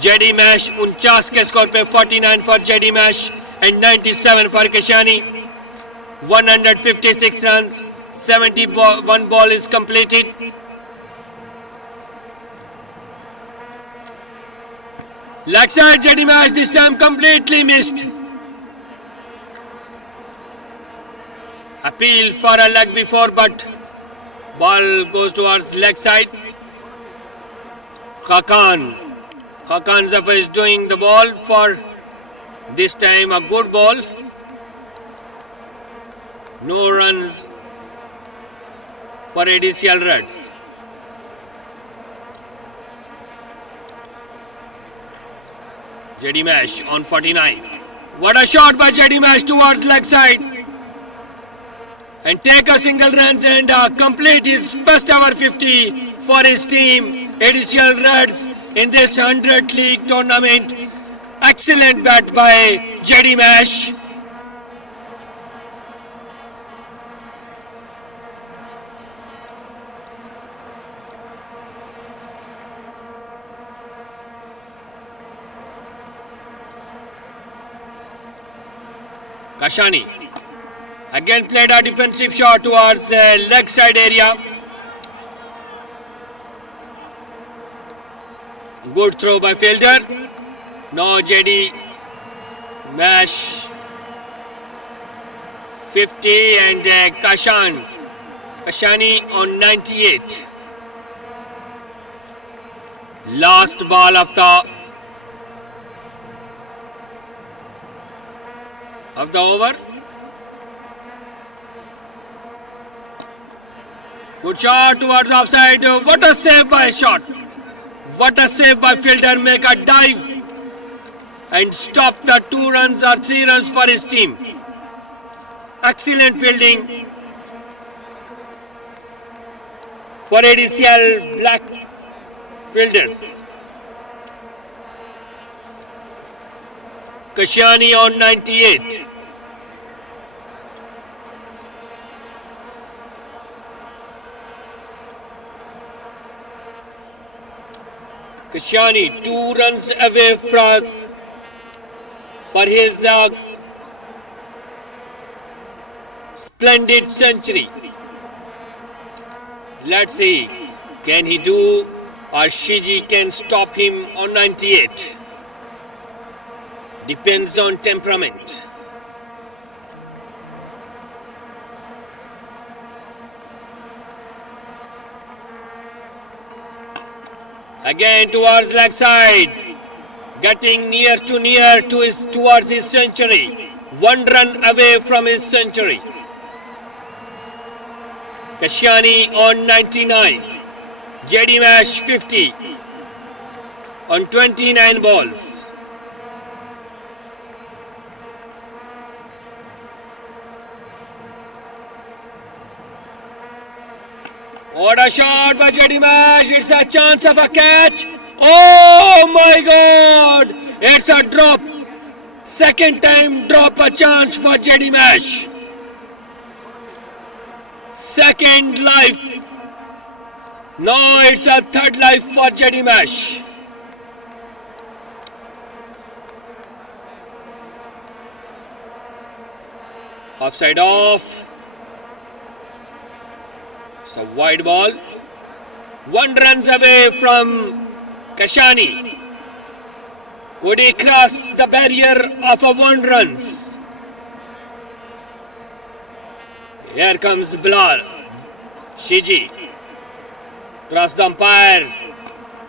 जेडी मैश 49 के स्कोर पे 49 for JD Mash and 97 for Kashani. 156 runs, 71 ball is completed. Leg side Jetty match this time completely missed. Appeal for a leg before but ball goes towards leg side. Khakan Zafar is doing the ball for this time a good ball. No runs for ADCL Reds. Jetty Mash on 49. What a shot by Jetty Mash towards leg side. And take a single run and complete his first ever 50 for his team ADCL Reds in this 100 League tournament. Excellent bat by Jetty Mash. Kashani again played a defensive shot towards leg side area. Good throw by fielder. No Jetty Mash 50 and Kashani on 98. Last ball of the over. Good shot towards offside. What a save by shot. What a save by fielder. Make a dive and stop the 2 runs or 3 runs for his team. Excellent fielding for ADCL Black fielders. Kashyani on 98. Kashyani 2 runs away for his splendid century. Let's see, can he do, or Shiji can stop him on 98? Depends on temperament. Again towards leg side, getting near towards his century. 1 run away from his century. Kashyani on 99. JD Mash 50 on 29 balls. What a shot by JD Mash. It's a chance of a catch. Oh my God. It's a drop. Second time drop a chance for JD Mash. Second life. No, it's a third life for JD Mash. Offside off. It's a wide ball. 1 runs away from Kashyani. Could he cross the barrier of a 1 runs? Here comes Bilal. Shiji. Cross the umpire.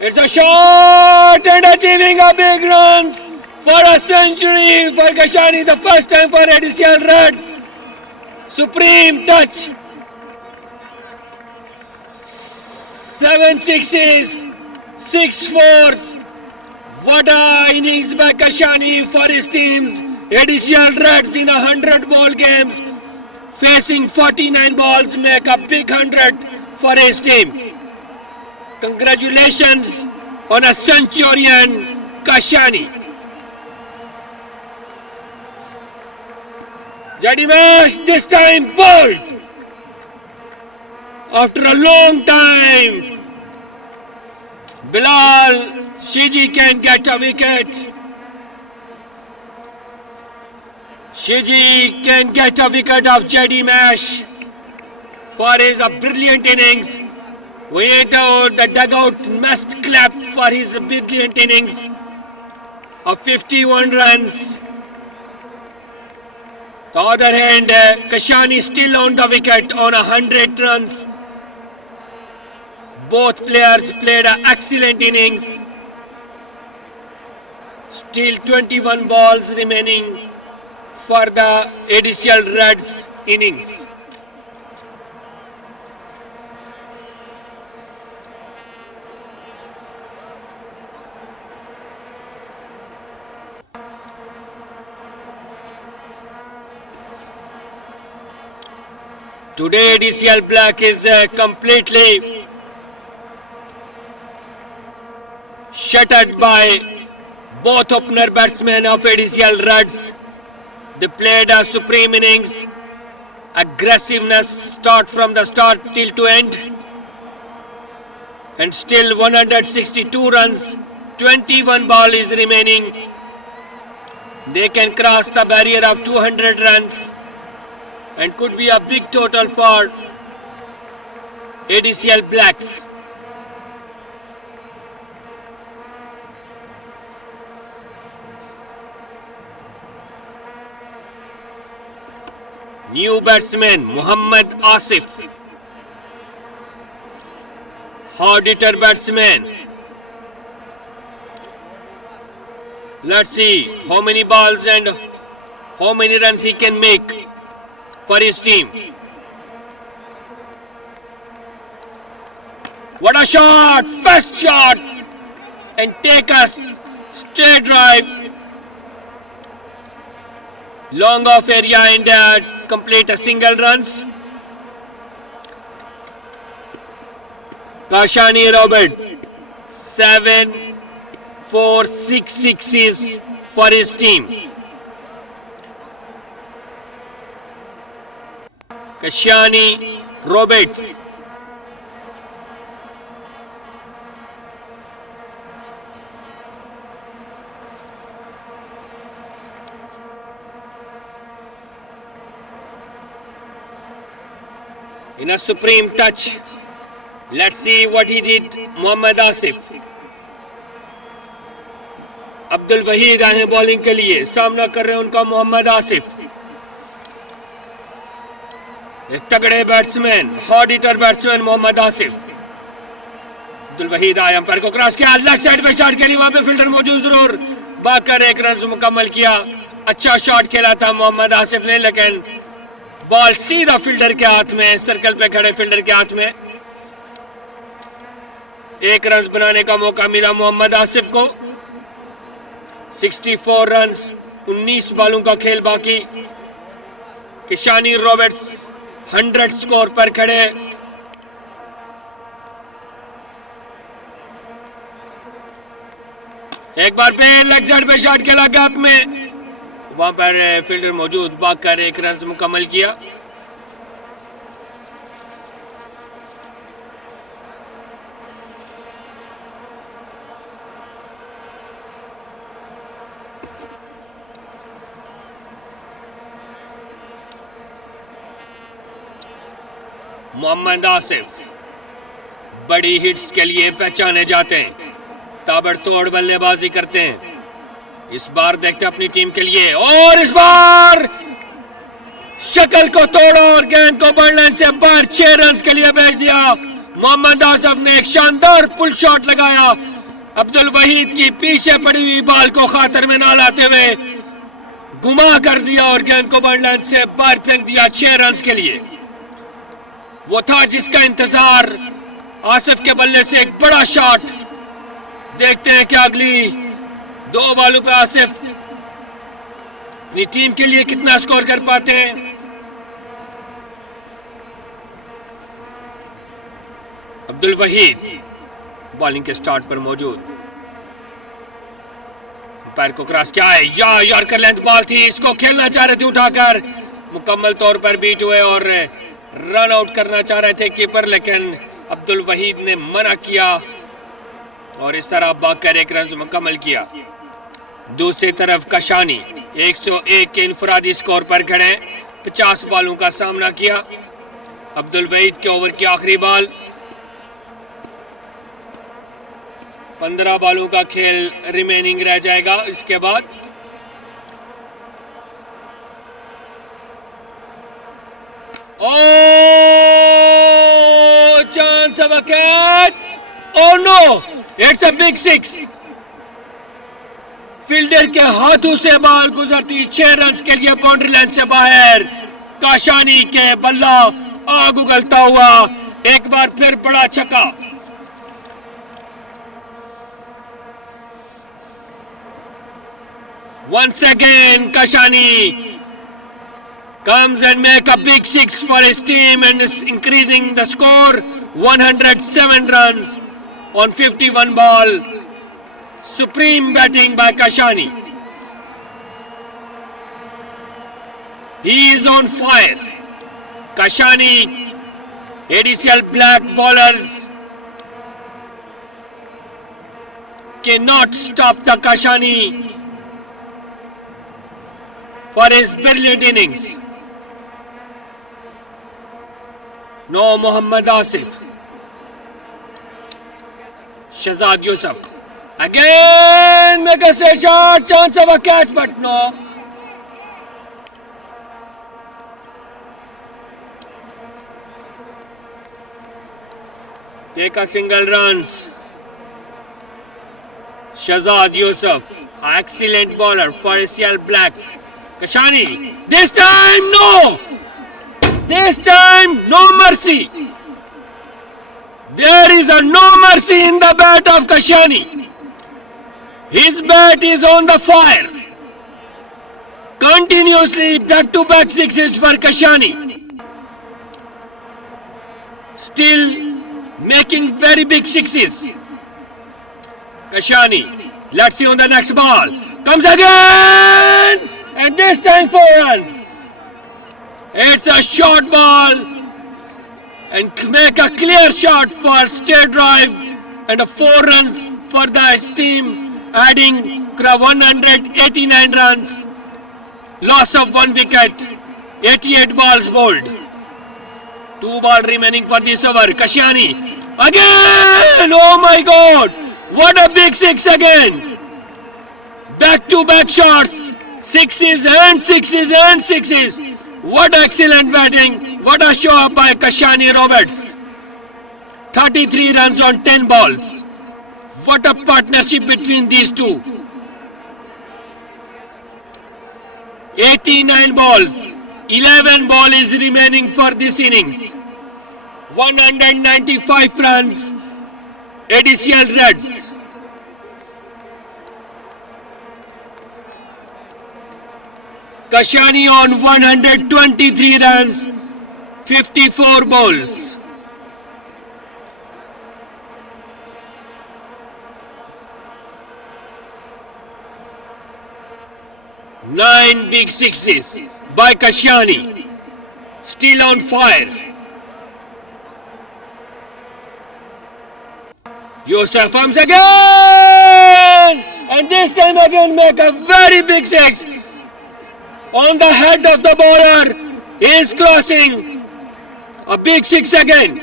It's a shot and achieving a big run for a century for Kashyani. The first time for ADCL Reds. Supreme touch. 7 sixes, 6 fours. What a innings by Kashyani for his teams. ADCL Reds in 100 ball games, facing 49 balls, make a big 100 for his team. Congratulations on a centurion, Kashyani. JD Mash this time bowled. After a long time, Bilal Shiji can get a wicket. Shiji can get a wicket of JD Mash for his brilliant innings. We need the dugout must clap for his brilliant innings of 51 runs. The other hand, Kashyani still on the wicket on 100 runs. Both players played an excellent innings. Still 21 balls remaining for the ADCL Reds innings. Today ADCL Black is completely shattered by both opener batsmen of ADCL Reds. They played a supreme innings, aggressiveness start from the start till to end, and still 162 runs, 21 ball is remaining. They can cross the barrier of 200 runs and could be a big total for ADCL Blacks. New batsman Muhammad Asif. Hard hitter batsman. Let's see how many balls and how many runs he can make for his team. What a shot! First shot! And take a straight drive. Long off area and complete a single runs. Kashyani Robert 7, 4, 6 sixes for his team. Kashani Roberts. In a supreme touch, let's see what he did. Mohammad Asif. Abdul Wahid आए हैं bowling के लिए, सामना कर रहे हैं उनका मोहम्मद आसिफ। एक तगड़े batsman, hot hitter batsman Mohammad Asif. Abdul Wahid आए, अंपायर को क्रॉस किया, लेग साइड पे शॉट के लिए, वहां पे फील्डर मौजूद जरूर, बाकर एक रन मुकम्मल किया। अच्छा शॉट खेला था मोहम्मद आसिफ ने, लेकिन बॉल सीधा फील्डर के हाथ में, सर्कल पे खड़े फील्डर के हाथ में। एक रन बनाने का मौका मिला मोहम्मद आसिफ को। 64 रन, 19 बॉलों का खेल बाकी। किशानी रॉबर्ट्स 100 स्कोर पर खड़े। एक बार फिर लेग साइड पे शॉट खेला गैप में, वहां पर फील्डर मौजूद, भागकर एक रन मुकम्मल किया। मोहम्मद आसिफ बड़ी हिट्स के लिए पहचाने जाते हैं, ताबड़तोड़ बल्लेबाजी करते हैं। इस बार देखते हैं अपनी टीम के लिए, और इस बार शक्ल को तोड़ा और गेंद को बॉर्डर से बाहर 6 रन के लिए भेज दिया। मोहम्मद आसिफ ने एक शानदार पुल शॉट लगाया, अब्दुल वहीद की पीछे पड़ी हुई बॉल को खातर में ना लाते हुए घुमा कर दिया और गेंद को बॉर्डर से बाहर फेंक दिया 6 रन के लिए। वो था जिसका इंतजार। आसिफ के बल्ले से एक बड़ा शॉट। देखते हैं कि अगली 2 बॉलों पे आसिफ अपनी टीम के लिए कितना स्कोर कर पाते हैं। अब्दुल वहीद बॉलिंग के स्टार्ट पर मौजूद, पैर को क्रॉस किया है, यॉर्कर लेंथ बॉल थी, इसको खेलना चाह रहे थे उठाकर, मुकम्मल तौर पर बीट हुए और रन आउट करना चाह रहे थे कीपर, लेकिन अब्दुल वहीद ने मना किया और इस तरह भागकर एक रन मुकम्मल किया। दूसरी तरफ कशानी 101 के इनफरादी स्कोर पर खड़े, 50 बॉलों का सामना किया। अब्दुल वहीद के ओवर की आखिरी बॉल, 15 बॉलों का खेल रिमेनिंग रह जाएगा इसके बाद। Oh, chance of a catch! Oh no! It's a big 6. Fielder के हाथों से बॉल गुजरती 6 रन के लिए बाउंड्री लाइन से बाहर। काशानी के बल्ला आग उगलता हुआ एक बार फिर बड़ा छक्का। Once again, Kashani comes and make a big 6 for his team and is increasing the score 107 runs on 51 ball. Supreme batting by Kashani. He is on fire. Kashani, ADCL black bowlers cannot stop the Kashani for his brilliant innings. No Mohammad Asif. Shahzad Yusuf. Again make a straight shot, chance of a catch, but no. Take a single runs. Shahzad Yusuf, excellent bowler for ACL Blacks. Kashani, this time no! This time no mercy! There is a no mercy in the bat of Kashani. His bat is on the fire. Continuously back-to-back sixes for Kashani. Still making very big sixes. Kashani. Let's see on the next ball. Comes again! And this time 4 runs. It's a short ball. And make a clear shot for straight drive. And a 4 runs for the team. Adding 189 runs. Loss of 1 wicket. 88 balls bowled. 2 balls remaining for this over. Kashani. Again! Oh my God! What a big 6 again! Back-to-back shots. 6s and 6s and 6s. What excellent batting. What a show up by Kashani Roberts. 33 runs on 10 balls. What a partnership between these two. 89 balls. 11 balls is remaining for this innings. 195 runs. ADCL Reds. Kashani on 123 runs. 54 balls. Nine big 6s by Kashani. Still on fire. Yusuf comes again! And this time again make a very big 6. On the head of the bowler. He is crossing. A big 6 again.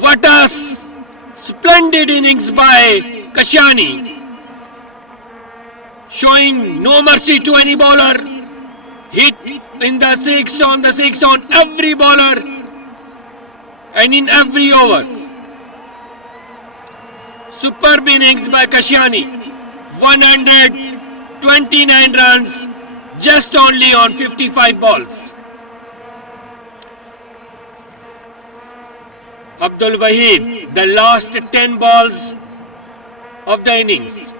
What a splendid innings by Kashani. Showing no mercy to any bowler. Hit in the 6 on every bowler. And in every over. Superb innings by Kashani. 129 runs. Just only on 55 balls. Abdul Wahid, the last 10 balls of the innings.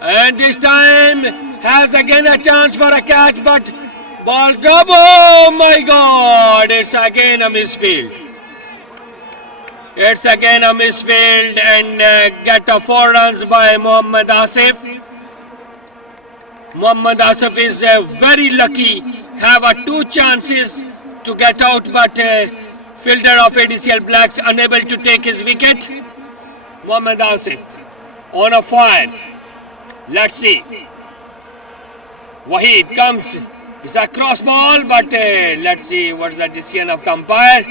And this time has again a chance for a catch, but ball drop. Oh my God! It's again a misfield. It's again a misfield and get a 4 runs by Mohammad Asif. Mohammad Asif is very lucky. Have 2 chances to get out, but fielder of ADCL Blacks unable to take his wicket. Mohammad Asif on a fire. Let's see. Wahid comes. It's a cross ball, but let's see what's the decision of the umpire.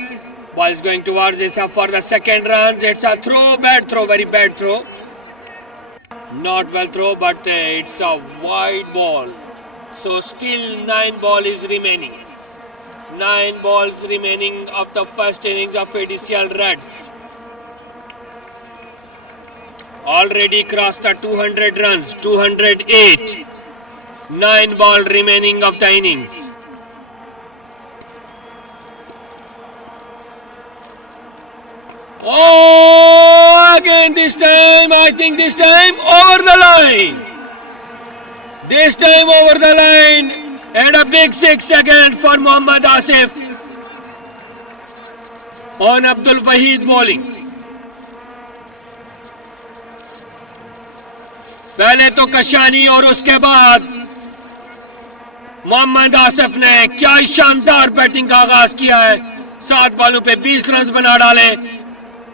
Ball is going towards this up for the second runs. It's a throw, bad throw, very bad throw. Not well throw, but it's a wide ball. So still 9 balls is remaining. 9 balls remaining of the first innings of ADCL Reds. Already crossed the 200 runs, 208. 9 balls remaining of the innings. Oh, again this time, I think this time over the line. This time over the line. And a big 6 again for Mohammad Asif. On Abdul Wahid bowling. पहले तो कशानी और उसके बाद मोहम्मद आसिफ ने क्या ही शानदार batting का आगाज किया है। 7 बॉलों पे 20 रन बना डाले।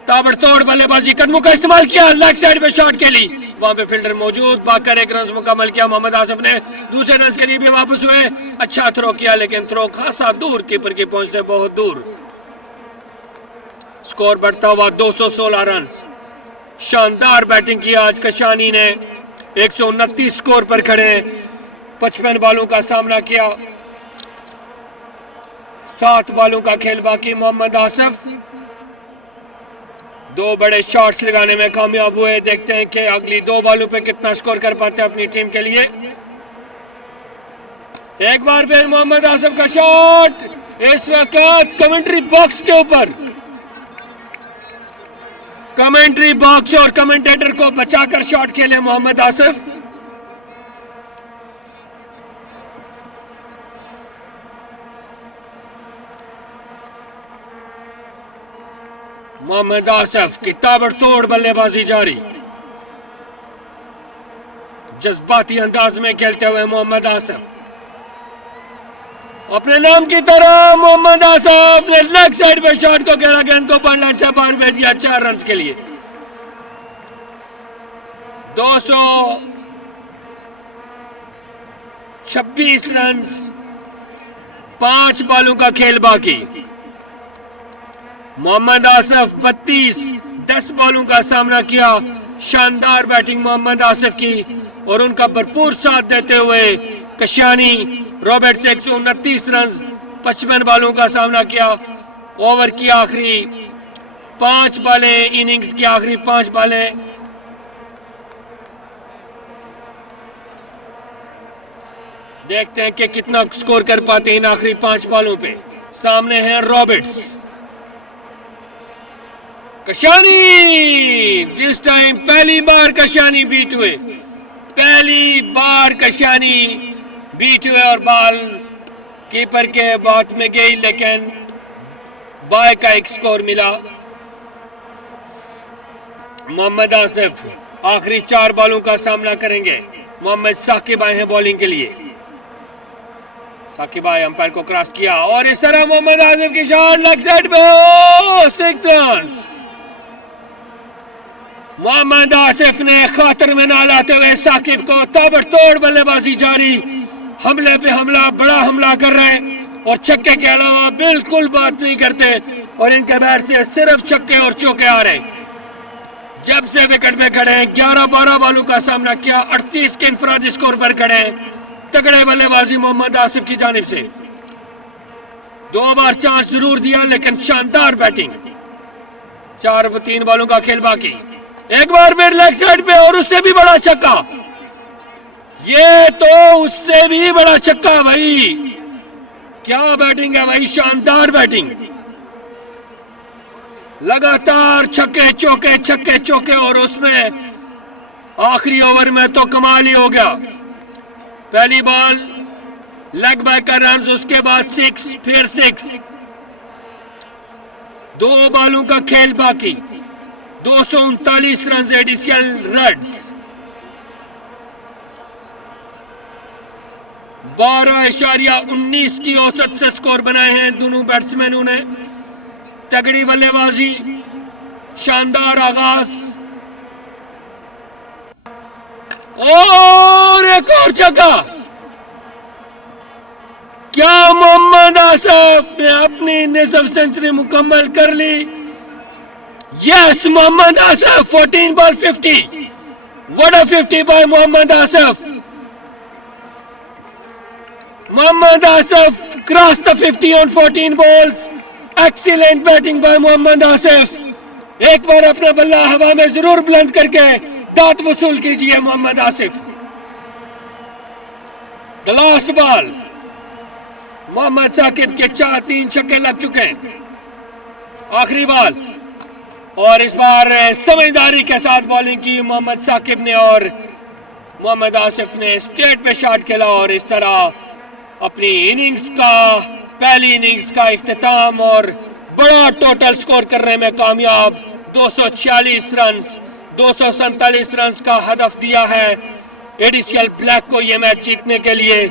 ताबड़तोड़ बल्लेबाजी कदमों का इस्तेमाल किया, लेग साइड पे शॉट के लिए वहां पे फील्डर मौजूद, भागकर 1 रन मुकम्मल किया। मोहम्मद आसिफ ने दूसरे रन के लिए भी वापस हुए। अच्छा थ्रो किया, लेकिन थ्रो खासा दूर, कीपर की पहुंच से बहुत दूर। स्कोर बढ़ता हुआ 216 रन। शानदार बैटिंग की आज कशानी ने। 129 स्कोर पर खड़े 55 बॉलों का सामना किया। 7 बॉलों का खेल बाकी। मोहम्मद आसिफ 2 बड़े शॉट्स लगाने में कामयाब हुए। देखते हैं कि अगली 2 बॉलों पे कितना स्कोर कर पाते हैं अपनी टीम के लिए। एक बार फिर मोहम्मद आसिफ का शॉट, इस वक्त कमेंट्री बॉक्स के ऊपर। कमेंट्री बॉक्स और कमेंटेटर को बचाकर शॉट खेले मोहम्मद आसिफ। मोहम्मद आसिफ की ताबड़तोड़ बल्लेबाजी जारी। जज्बाती अंदाज में खेलते हुए मोहम्मद आसिफ अपने नाम की तरह मोहम्मद आसिफ ने लेग साइड पे शॉट को घेरा, गेंद को बॉल से बाहर भेज दिया 4 रन के लिए। 226 रन 5 बॉलों का खेल बाकी। मोहम्मद आसिफ 10 बॉलों का सामना किया। शानदार बैटिंग मोहम्मद आसिफ की और उनका भरपूर साथ देते हुए कशानी रॉबर्ट्स 129 रन 55 बॉलों का सामना किया। ओवर की आखिरी 5 बॉलें, इनिंग्स की आखिरी 5 बॉलें। देखते हैं कि कितना स्कोर कर पाते हैं इन आखिरी 5 बॉलों पे। सामने हैं रॉबर्ट्स, कशानी। दिस टाइम पहली बार कशानी बीट हुए, पहली बार कशानी बीट हुए और बॉल कीपर के बात में गई, लेकिन बाय का एक स्कोर मिला। मोहम्मद आसिफ आखिरी 4 बॉलों का सामना करेंगे। मोहम्मद साकिब आए हैं बॉलिंग के लिए। साकिब आए, अंपायर को क्रॉस किया और इस तरह मोहम्मद आसिफ की शॉट लेग साइड पे 6 रन। मोहम्मद आसिफ ने खातर में ना लाते हुए साकिब को ताबड़तोड़ बल्लेबाजी जारी। हमले पे हमला, बड़ा हमला कर रहे हैं और छक्के के अलावा बिल्कुल बात नहीं करते और इनके बैट से सिर्फ छक्के और चौके आ रहे हैं। जब से विकेट पे खड़े हैं 11-12 बॉलों का सामना किया, 38 के इंफरादी स्कोर पर खड़े हैं। तगड़े बल्लेबाजी मोहम्मद आसिफ की जानिब से। 2 बार चांस जरूर दिया लेकिन शानदार बैटिंग। 4-3 बॉलों का खेल बाकी। एक बार फिर लेग साइड पे और उससे भी बड़ा छक्का। ये तो उससे भी बड़ा छक्का भाई। क्या बैटिंग है भाई, शानदार बैटिंग। लगातार छक्के चौके और उसमें आखिरी ओवर में तो कमाल ही हो गया। पहली बॉल लेग बैक का रन, उसके बाद 6, फिर 6। 2 बॉलों का खेल बाकी। 239 रन एडिशनल रन्स। 12.19 की औसत से स्कोर बनाए हैं दोनों बैट्समैनों ने। तगड़ी बल्लेबाजी, शानदार आगाज और एक और छक्का। क्या मोहम्मद आसिफ ने अपनी निसफ सेंचुरी मुकम्मल कर ली? Yes, Mohammad Asif 14 ball 50। What a 50 by Mohammad Asif. Mohammad Asif cross the 50 on 14 balls। Excellent batting by Mohammad Asif. एक बार अपना बल्ला हवा में जरूर बुलंद करके दांत वसूल कीजिए Mohammad Asif. The last ball. Mohammad Saqib के 3 छक्के लग चुके हैं। आखिरी बॉल और इस बार समझदारी के साथ बॉलिंग की मोहम्मद साकिब ने और मोहम्मद आसिफ ने स्ट्रेट पे शॉट खेला और इस तरह अपनी इनिंग्स का, पहली इनिंग्स का इख्तिताम और बड़ा टोटल स्कोर करने में कामयाब। 246 रन 247 रन का हदफ दिया है एडीसीएल ब्लैक को ये मैच जीतने के लिए।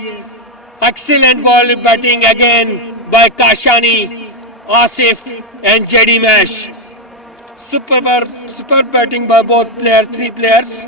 Excellent ball batting again by Kashani, Asif and जेडी मैश। Super batting by both 3 players।